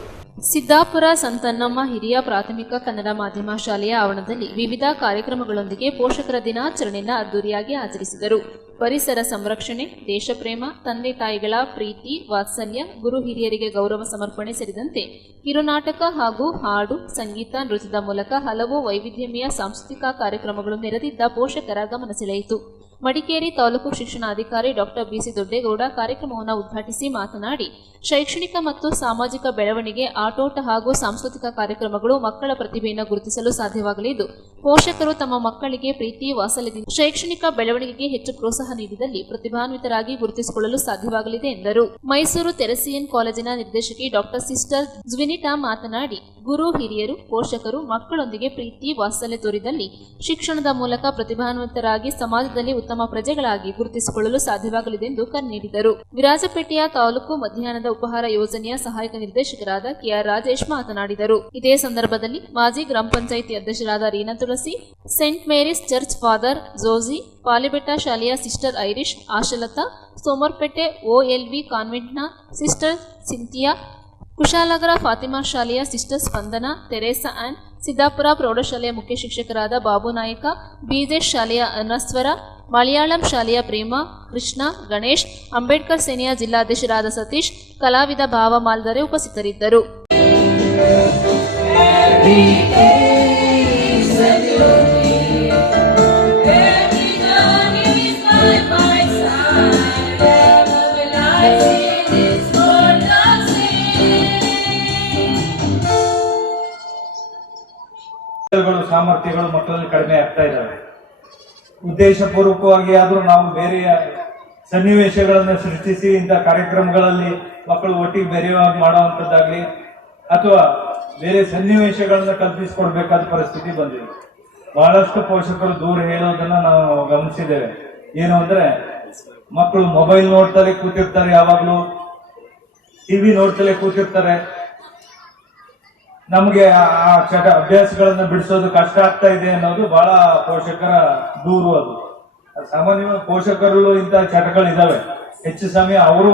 ಸಿದ್ದಾಪುರ ಸಂತನಮ್ಮ ಹಿರಿಯ ಪ್ರಾಥಮಿಕ ಕನ್ನಡ ಮಾಧ್ಯಮ ಶಾಲೆಯ ಆವರಣದಲ್ಲಿ ವಿವಿಧ ಕಾರ್ಯಕ್ರಮಗಳೊಂದಿಗೆ ಪೋಷಕರ ದಿನಾಚರಣೆಯನ್ನು ಅದ್ದೂರಿಯಾಗಿ ಆಚರಿಸಿದರು. ಪರಿಸರ ಸಂರಕ್ಷಣೆ, ದೇಶಪ್ರೇಮ, ತಂದೆ ತಾಯಿಗಳ ಪ್ರೀತಿ, ವಾತ್ಸಲ್ಯ, ಗುರು ಹಿರಿಯರಿಗೆ ಗೌರವ ಸಮರ್ಪಣೆ ಸೇರಿದಂತೆ ಕಿರುನಾಟಕ ಹಾಗೂ ಹಾಡು, ಸಂಗೀತ, ನೃತ್ಯದ ಮೂಲಕ ಹಲವು ವೈವಿಧ್ಯಮಯ ಸಾಂಸ್ಕೃತಿಕ ಕಾರ್ಯಕ್ರಮಗಳು ನೆರೆದಿದ್ದ ಪೋಷಕರ ಗಮನ ಸೆಳೆಯಿತು. ಮಡಿಕೇರಿ ತಾಲೂಕು ಶಿಕ್ಷಣಾಧಿಕಾರಿ ಡಾಕ್ಟರ್ ಬಿಸಿ ದೊಡ್ಡೇಗೌಡ ಕಾರ್ಯಕ್ರಮವನ್ನು ಉದ್ಘಾಟಿಸಿ ಮಾತನಾಡಿ, ಶೈಕ್ಷಣಿಕ ಮತ್ತು ಸಾಮಾಜಿಕ ಬೆಳವಣಿಗೆ, ಆಟೋಟ ಹಾಗೂ ಸಾಂಸ್ಕೃತಿಕ ಕಾರ್ಯಕ್ರಮಗಳು ಮಕ್ಕಳ ಪ್ರತಿಭೆಯನ್ನು ಗುರುತಿಸಲು ಸಾಧ್ಯವಾಗಲಿದ್ದು, ಪೋಷಕರು ತಮ್ಮ ಮಕ್ಕಳಿಗೆ ಪ್ರೀತಿ, ವಾತ್ಸಲ್ಯದಿಂದ ಶೈಕ್ಷಣಿಕ ಬೆಳವಣಿಗೆಗೆ ಹೆಚ್ಚು ಪ್ರೋತ್ಸಾಹ ನೀಡಿದಲ್ಲಿ ಪ್ರತಿಭಾನ್ವಿತರಾಗಿ ಗುರುತಿಸಿಕೊಳ್ಳಲು ಸಾಧ್ಯವಾಗಲಿದೆ ಎಂದರು. ಮೈಸೂರು ತೆರೆಸಿಯನ್ ಕಾಲೇಜಿನ ನಿರ್ದೇಶಕಿ ಡಾಕ್ಟರ್ ಸಿಸ್ಟರ್ ಜ್ವಿನಿಟಾ ಮಾತನಾಡಿ, ಗುರು ಹಿರಿಯರು, ಪೋಷಕರು ಮಕ್ಕಳೊಂದಿಗೆ ಪ್ರೀತಿ, ವಾತ್ಸಲ್ಯ ತೋರಿದಲ್ಲಿ ಶಿಕ್ಷಣದ ಮೂಲಕ ಪ್ರತಿಭಾನ್ವಿತರಾಗಿ ಸಮಾಜದಲ್ಲಿ ಉತ್ತಮ ಉತ್ತಮ ಪ್ರಜೆಗಳಾಗಿ ಗುರುತಿಸಿಕೊಳ್ಳಲು ಸಾಧ್ಯವಾಗಲಿದೆ ಎಂದು ಕರೆ ವಿರಾಜಪೇಟೆಯ ತಾಲೂಕು ಮಧ್ಯಾಹ್ನದ ಉಪಹಾರ ಯೋಜನೆಯ ಸಹಾಯಕ ನಿರ್ದೇಶಕರಾದ ಕೆಆರ್ ರಾಜೇಶ್ ಮಾತನಾಡಿದರು. ಇದೇ ಸಂದರ್ಭದಲ್ಲಿ ಮಾಜಿ ಗ್ರಾಮ ಪಂಚಾಯಿತಿ ಅಧ್ಯಕ್ಷರಾದ Reena Tulasi, Saint Mary's Church Father Joji, Palibetta ಶಾಲೆಯ ಸಿಸ್ಟರ್ ಐರಿಶ್, ಆಶಲತಾ, ಸೋಮರ್ಪೇಟೆ OLV ಕಾನ್ವೆಂಟ್ನ ಸಿಸ್ಟರ್ ಸಿಂಥಿಯಾ, ಕುಶಾಲನಗರ ಫಾತಿಮಾ ಶಾಲೆಯ sister Spandana, Teresa Ann, Siddapura ಪ್ರೌಢಶಾಲೆಯ ಮುಖ್ಯ ಶಿಕ್ಷಕರಾದ ಬಾಬು ನಾಯಕ, BJ ಶಾಲೆಯ ಅನಸ್ವರ, ಮಲಯಾಳಂ ಶಾಲೆಯ ಪ್ರೇಮ, ಕೃಷ್ಣ, ಗಣೇಶ್, ಅಂಬೇಡ್ಕರ್ ಸೇನೆಯ ಜಿಲ್ಲಾಧ್ಯಕ್ಷರಾದ ಸತೀಶ್, ಕಲಾವಿದ ಭಾವ ಮಾಲ್ದರೆ ಉಪಸ್ಥಿತರಿದ್ದರು. ಸಾಮರ್ಥ್ಯಗಳು ಮಕ್ಕಳಲ್ಲಿ ಕಡಿಮೆ ಆಗ್ತಾ ಇದ್ದಾವೆ. ಉದ್ದೇಶಪೂರ್ವಕವಾಗಿ ಆದ್ರೂ ನಾವು ಬೇರೆಯ ಸನ್ನಿವೇಶಗಳನ್ನು ಸೃಷ್ಟಿಸಿ ಇಂಥ ಕಾರ್ಯಕ್ರಮಗಳಲ್ಲಿ ಮಕ್ಕಳು ಒಟ್ಟಿಗೆ ಬೆರೆಯುವಾಗ ಮಾಡುವಂಥದ್ದಾಗ್ಲಿ ಅಥವಾ ಬೇರೆ ಸನ್ನಿವೇಶಗಳನ್ನ ಕಲ್ಪಿಸಿಕೊಡ್ಬೇಕಾದ ಪರಿಸ್ಥಿತಿ ಬಂದಿದೆ. ಬಹಳಷ್ಟು ಪೋಷಕರು ದೂರ ಹೇಳೋದನ್ನ ನಾವು ಗಮನಿಸಿದ್ದೇವೆ. ಏನು ಅಂದ್ರೆ ಮಕ್ಕಳು ಮೊಬೈಲ್ ನೋಡ್ತಲೇ ಕೂತಿರ್ತಾರೆ, ಯಾವಾಗ್ಲೂ TV ನೋಡ್ತಲೇ ಕೂತಿರ್ತಾರೆ. ನಮಗೆ ಆ ಅಭ್ಯಾಸಗಳನ್ನ ಬಿಡಿಸೋದು ಕಷ್ಟ ಆಗ್ತಾ ಇದೆ ಅನ್ನೋದು ಬಹಳ ಪೋಷಕರ ದೂರು. ಅದು ಸಾಮಾನ್ಯವಾಗಿ ಪೋಷಕರಲ್ಲೂ ಇಂಥ ಚಟಗಳಿದಾವೆ. ಹೆಚ್ಚು ಸಮಯ ಅವರು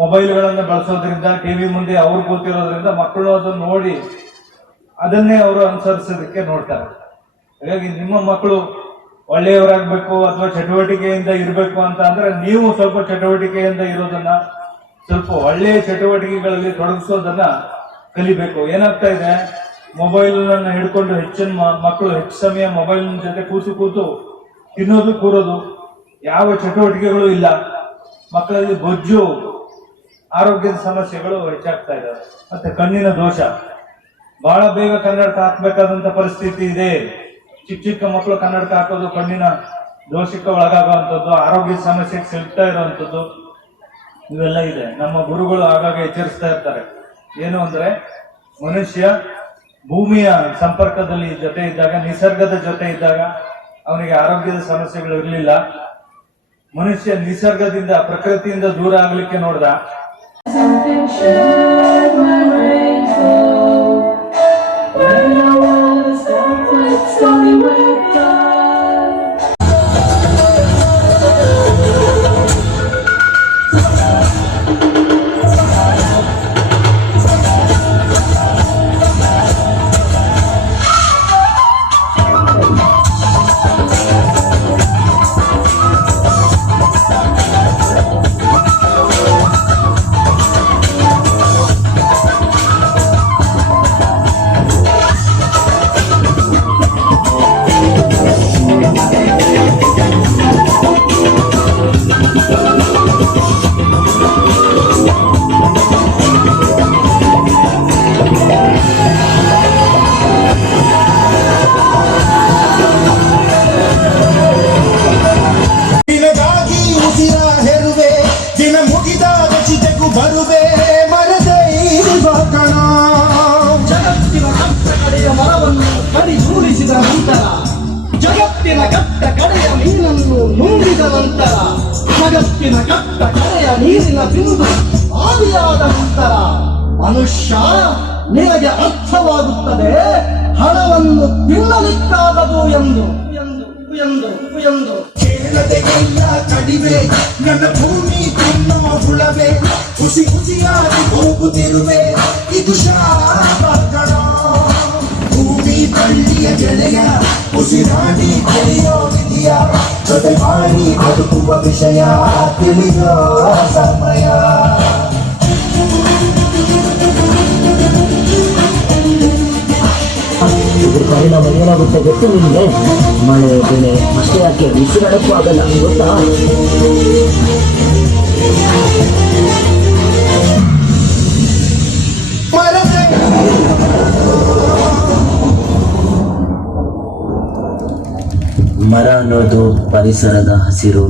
ಮೊಬೈಲ್ಗಳನ್ನ ಬಳಸೋದ್ರಿಂದ, TV ಮುಂದೆ ಅವರು ಕೂತಿರೋದ್ರಿಂದ ಮಕ್ಕಳು ಅದನ್ನು ನೋಡಿ ಅದನ್ನೇ ಅವರು ಅನುಸರಿಸೋದಕ್ಕೆ ನೋಡ್ತಾರೆ. ಹಾಗಾಗಿ ನಿಮ್ಮ ಮಕ್ಕಳು ಒಳ್ಳೆಯವರಾಗಬೇಕು ಅಥವಾ ಚಟುವಟಿಕೆಯಿಂದ ಇರಬೇಕು ಅಂತ ಅಂದ್ರೆ ನೀವು ಸ್ವಲ್ಪ ಚಟುವಟಿಕೆಯಿಂದ ಇರೋದನ್ನ, ಸ್ವಲ್ಪ ಒಳ್ಳೆಯ ಚಟುವಟಿಕೆಗಳಲ್ಲಿ ತೊಡಗಿಸೋದನ್ನ ಕಲಿಬೇಕು. ಏನಾಗ್ತಾ ಇದೆ, ಮೊಬೈಲ್ ಹಿಡ್ಕೊಂಡು ಮಕ್ಕಳು ಹೆಚ್ಚು ಸಮಯ ಮೊಬೈಲ್ ಜೊತೆ ಕೂತು ತಿನ್ನೋದು, ಕೂರೋದು, ಯಾವ ಚಟುವಟಿಕೆಗಳು ಇಲ್ಲ. ಮಕ್ಕಳಲ್ಲಿ ಬೊಜ್ಜು, ಆರೋಗ್ಯದ ಸಮಸ್ಯೆಗಳು ಹೆಚ್ಚಾಗ್ತಾ ಇದ್ದಾವೆ. ಮತ್ತೆ ಕಣ್ಣಿನ ದೋಷ, ಬಹಳ ಬೇಗ ಕನ್ನಡಕ ಹಾಕ್ಬೇಕಾದಂತ ಪರಿಸ್ಥಿತಿ ಇದೆ. ಚಿಕ್ಕ ಮಕ್ಕಳು ಕನ್ನಡಕ ಹಾಕೋದು ಕಣ್ಣಿನ ದೋಷಕ್ಕೆ ಒಳಗಾಗುವಂಥದ್ದು, ಆರೋಗ್ಯದ ಸಮಸ್ಯೆಗೆ ಸಿಗ್ತಾ ಇರುವಂಥದ್ದು ಇವೆಲ್ಲ ಇದೆ. ನಮ್ಮ ಗುರುಗಳು ಆಗಾಗ ಎಚ್ಚರಿಸ್ತಾ ಇರ್ತಾರೆ. ಏನು ಅಂದ್ರೆ ಮನುಷ್ಯ ಭೂಮಿಯ ಸಂಪರ್ಕದಲ್ಲಿ ಜೊತೆ ಇದ್ದಾಗ, ನಿಸರ್ಗದ ಜೊತೆ ಇದ್ದಾಗ ಅವನಿಗೆ ಆರೋಗ್ಯದ ಸಮಸ್ಯೆಗಳು ಇರಲಿಲ್ಲ. ಮನುಷ್ಯ ನಿಸರ್ಗದಿಂದ, ಪ್ರಕೃತಿಯಿಂದ ದೂರ ಆಗ್ಲಿಕ್ಕೆ ನೋಡ್ದ. ಜಗತ್ತಿನ ಕಟ್ಟ ಕಡೆಯ ಮೀನನ್ನು ನುಂಗಿದ ನಂತರ, ಜಗತ್ತಿನ ಕಟ್ಟ ಕಡೆಯ ನೀರಿನ ಬಿಂದು ಆವಿಯಾದ ನಂತರ ಮನುಷ್ಯ ನಿನಗೆ ಅರ್ಥವಾಗುತ್ತದೆ ಹಣವನ್ನು ತಿನ್ನಲಿಕ್ಕಾಗದು ಎಂದು. ಕೇಳದೆಲ್ಲ ಕಡಿಮೆ ನನ್ನ ಭೂಮಿ ತಿನ್ನೋ ಹುಳವೇ, ಖುಷಿಯಾಗಿ ಹೋಗುತ್ತಿರುವೆ, ಇದು ಶಾಪಕಣ. ಭೂಮಿ ತಳ್ಳಿಯ ಗೆಳೆಯ, ಉಸಿರಾಡಿ ಬೆಳೆಯೋ ವಿಧಿಯ, ಜೊತೆ ಮಾಡಿ ಬದುಕುವ ವಿಷಯ ತಿಳಿಯೋ ಸಮಯ. ಇದ್ರ ಪರಿಣಾಮ ಏನಾಗುತ್ತೆ ಗೊತ್ತು ನಿಮಗೆ? ಮಳೆ ಬೆಳೆ ಅಷ್ಟೇ ಯಾಕೆ ಉಸಿರಾಡಕ್ಕೂ ಆಗಲ್ಲ ಗೊತ್ತಾ? ಮರ ಅನ್ನೋದು ಪರಿಸರದ ಹಸಿರು.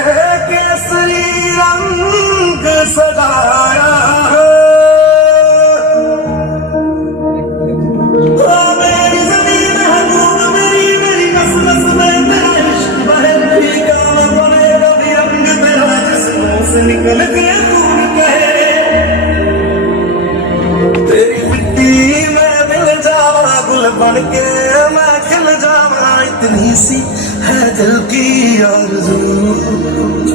केसरी रंग सजाया है मेरी जमीन है दूध मेरी मेरी नस नस में तेरा इश्क बहे फीका न बनेगा भी रंग तेरा जिस्मों से निकल के दूर कहे तेरी मिट्टी में मिल जावा गुल बन के मैं खिल जावा इतनी सी है दिल की आरज़ू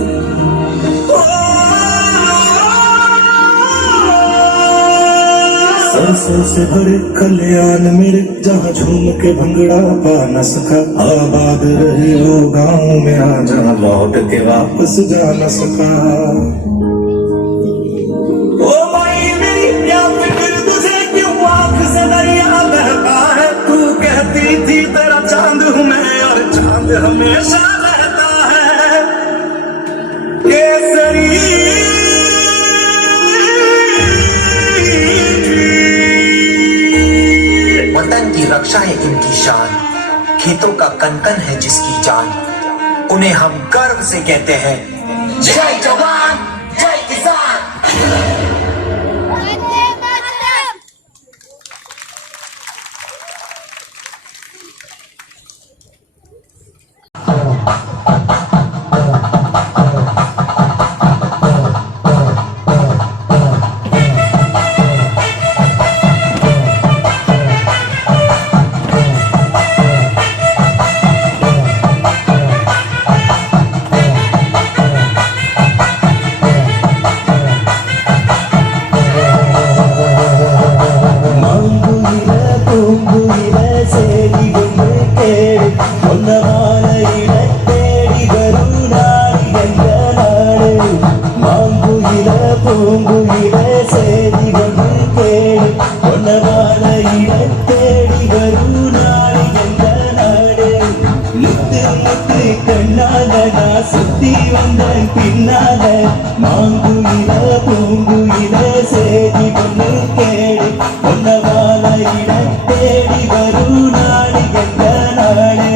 सांसों से भरे कल्याण मेरे जहाँ झूम के भंगड़ा पा न सका आबाद रहे वो गाँव में आ जहाँ लौट के वापस जा न सका ओ माई मेरी क्या फिक्र तुझे क्यों आँख से दरिया बहता है तू कहती थी तेरा चांद हूँ मैं और चांद हमेशा रहता है केसरी वतन की रक्षा है इनकी शान खेतों का कनकन है जिसकी जान उन्हें हम गर्व से कहते हैं जय जवान जय किसान। சுத்தி வந்த பின்னால மாங்குயில பூங்குயில சேதி கொண்டு கேடு பொன்னவான இட தேடி வரும் நாடு எந்த நாடு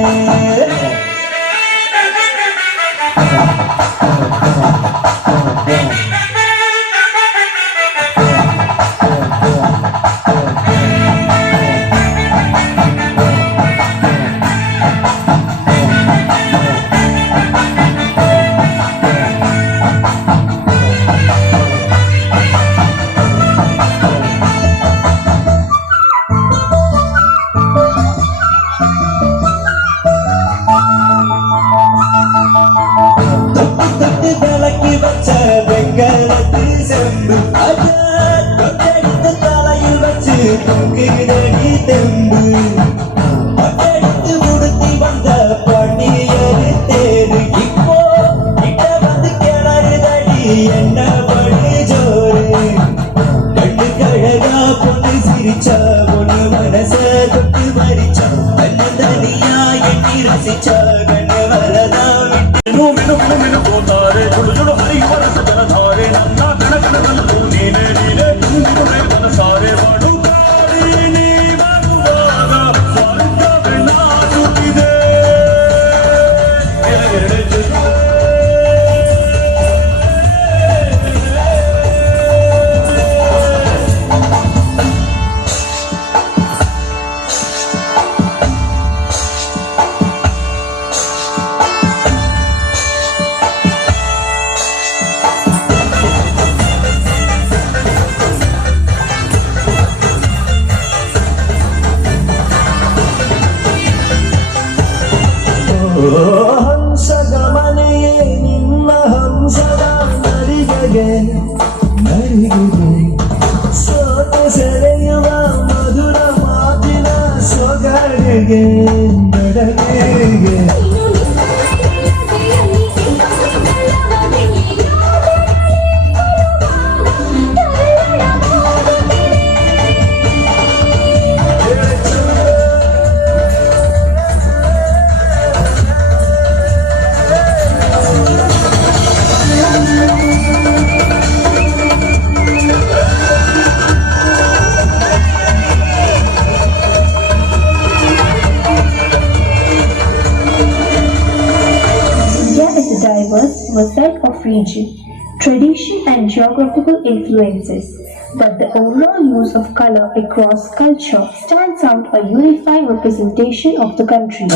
50% of region, tradition and geographical influences, but the overall use of color across culture stands out a unified representation of the country.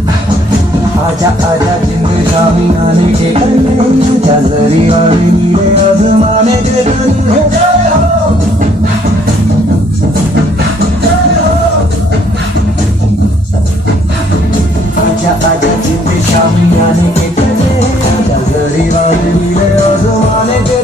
आजा आजा जिंदे शामी आने के कन्ने चंदरी वाली नीले आसमाने के कन्ने आजा आजा जिंदे शामी आने के कन्ने चंदरी वाली नीले आसमाने के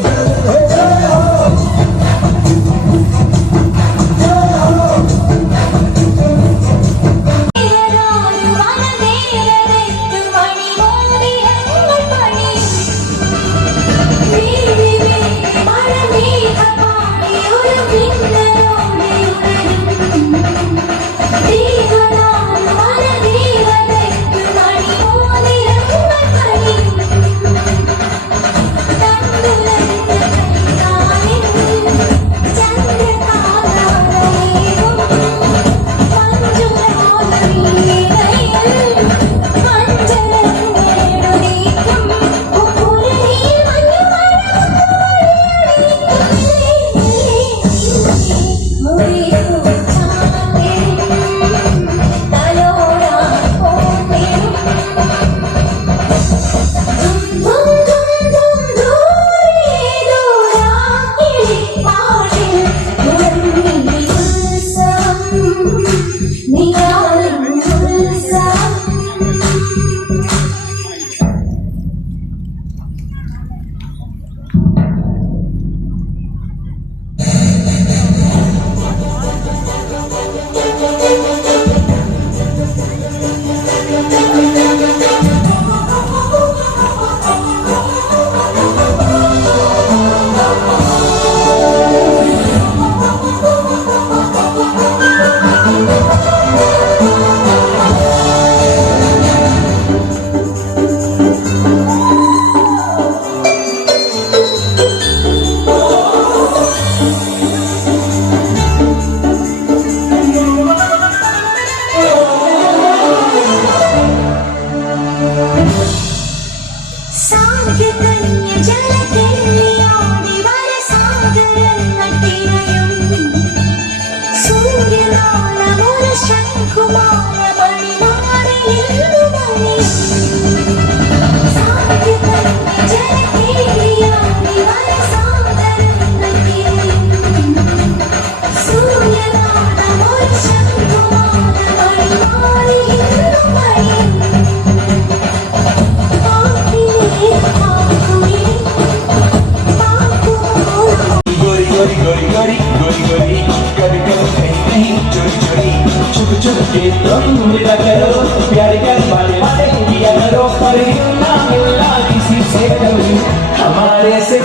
हमारे से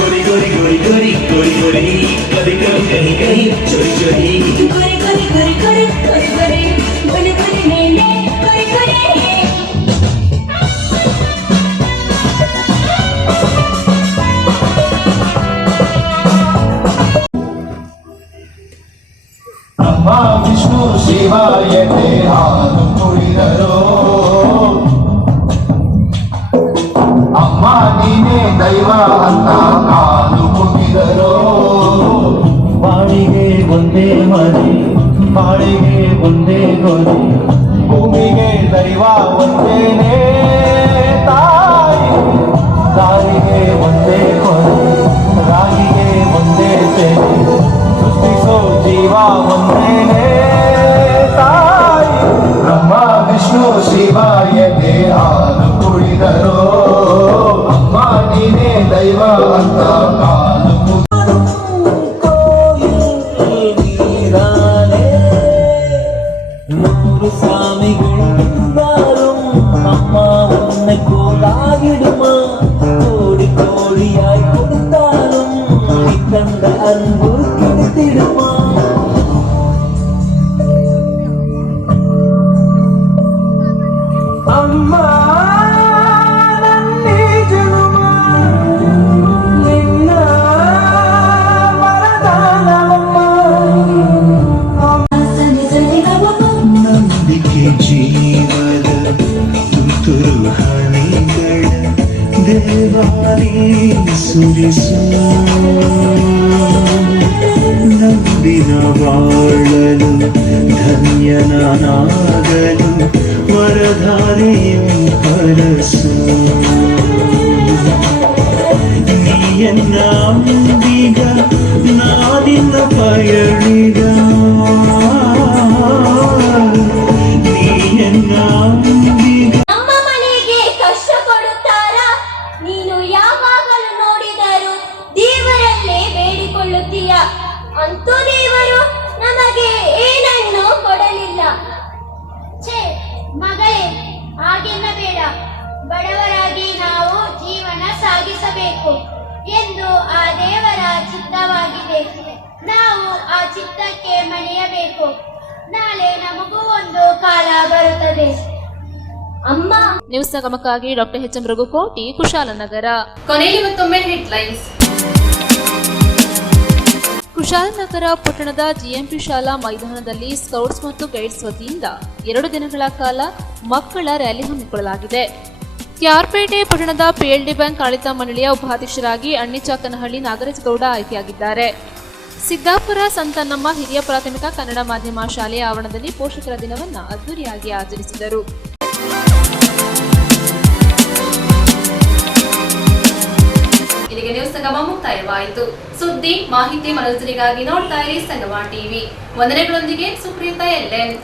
गोरी गोरी गोरी गोरी गोरी गोरी कभी कभी कहीं कहीं चोरी चोरी गोरी गोरी गोरी गोरी गोरी गोरी गोरी गोरी मेले गोरी गोरी अम्मा विष्णु शिवाय ते हाಲು ಕುಡಿದರು ಅಮ್ಮ ನೀನೇ ದೈವ ಅಂತ ಕಾಲು ಮುಗಿದರು ಬಾಳಿಗೆ ಒಂದೇ ಮನೆ ಬಾಳಿಗೆ ಒಂದೇ ಗೊನೆ ಭೂಮಿಗೆ ದೈವ ಒಂದೇನೆ ತಾಯಿ ತಾಯಿಗೆ ಒಂದೇ ಕೊನೆ ರಾಗಿಗೆ ಒಂದೇ ತೆನೆ ಸೃಷ್ಟಿಸೋ ಜೀವ ಒಂದೇನೆ ತಾಯಿ ಬ್ರಹ್ಮ ವಿಷ್ಣು ಶಿವಾಯಗೆ ಹಾಲು ಕುಡಿದರು ಅಮ್ಮ ನೀನೇ ದೈವ ಅಂತ ಕಾಲು அன்பு கிடைத்திடுமா அம்மா நன்னி ஜனுமா நின்ன ವರದಾನವಮ್ಮ ನಂಬಿಕೆ ಜೀವದ ತುಂತುರು ಹನಿಗಳ ದೇವಾನಿ ಸುರಿಸು ನಂಬಿನ ಬಾಳಲು ಧನ್ಯನಾಗಲು ವರಧಾರೆಯು ಹರಸು ನೀಯನ್ನ ಅಂಬಿಗ ನಾದಿನ ಪಯಣಿಗ ನೀಯನ್ನ ಅಂಬಿಗ ನಮ್ಮ ಮನೆಗೆ ಕಷ್ಟ ಕೊಡುತ್ತಾರ ನೀನು ಯಾವಾಗಲೂ ನೋಡಿದರೂ ದೇವರಲ್ಲೇ ಬೇಡಿಕೊಳ್ಳುತ್ತೀಯ ಅಂತೂ ದೇವರು ನಮಗೆ ಏನನ್ನು ಕೊಡಲಿಲ್ಲ. ಛೇ ಮಗಳೇ, ಹಾಗೆಲ್ಲ ಬೇಡ. ಬಡವರಾಗಿ ನಾವು ಜೀವನ ಸಾಗಿಸಬೇಕು ಎಂದು ಆ ದೇವರ ಚಿತ್ತವಾಗಿದೆ. ನಾವು ಆ ಚಿತ್ತಕ್ಕೆ ಮಣಿಯಬೇಕು. ನಾಳೆ ನಮಗೂ ಒಂದು ಕಾಲ ಬರುತ್ತದೆ. ಅಮ್ಮ. ನ್ಯೂಸ್ ಗಮಕ್ಕಾಗಿ doctor H M Raghukoti, Kushalanagara. ಕೊನೆಯಲ್ಲಿ ಮತ್ತೊಮ್ಮೆ ಹೆಡ್ಲೈನ್ಸ್. ಕುಶಾಲನಗರ ಪಟ್ಟಣದ ಜಿಎಂಪಿ ಶಾಲಾ ಮೈದಾನದಲ್ಲಿ ಸ್ಕೌಟ್ಸ್ ಮತ್ತು ಗೈಡ್ಸ್ ವತಿಯಿಂದ 2 ದಿನಗಳ ಕಾಲ ಮಕ್ಕಳ ರ್ಯಾಲಿ ಹಮ್ಮಿಕೊಳ್ಳಲಾಗಿದೆ. ಕ್ಯಾರ್ಪೇಟೆ ಪಟ್ಟಣದ ಪಿಎಲ್ಡಿ ಬ್ಯಾಂಕ್ ಆಡಳಿತ ಮಂಡಳಿಯ ಉಪಾಧ್ಯಕ್ಷರಾಗಿ ಅಣ್ಣಿಚಾಕನಹಳ್ಳಿ ನಾಗರಾಜ್ ಗೌಡ ಆಯ್ಕೆಯಾಗಿದ್ದಾರೆ. ಸಿದ್ದಾಪುರ ಸಂತನ್ನಮ್ಮ ಹಿರಿಯ ಪ್ರಾಥಮಿಕ ಕನ್ನಡ ಮಾಧ್ಯಮ ಶಾಲೆಯ ಆವರಣದಲ್ಲಿ ಪೋಷಕರ ದಿನವನ್ನು ಅದ್ದೂರಿಯಾಗಿ ಆಚರಿಸಿದರು. ಇಲ್ಲಿಗೆ ನ್ಯೂಸ್ ಸಂಗಮ ಮುಕ್ತಾಯವಾಯಿತು. ಸುದ್ದಿ ಮಾಹಿತಿ ಮನೋರಂಜನೆಗಾಗಿ ನೋಡ್ತಾ ಇರಿ ಸಂಗಮ ಟಿವಿ. ವಂದನೆಗಳೊಂದಿಗೆ ಸುಪ್ರೀತಾ ಎಲ್ಎನ್.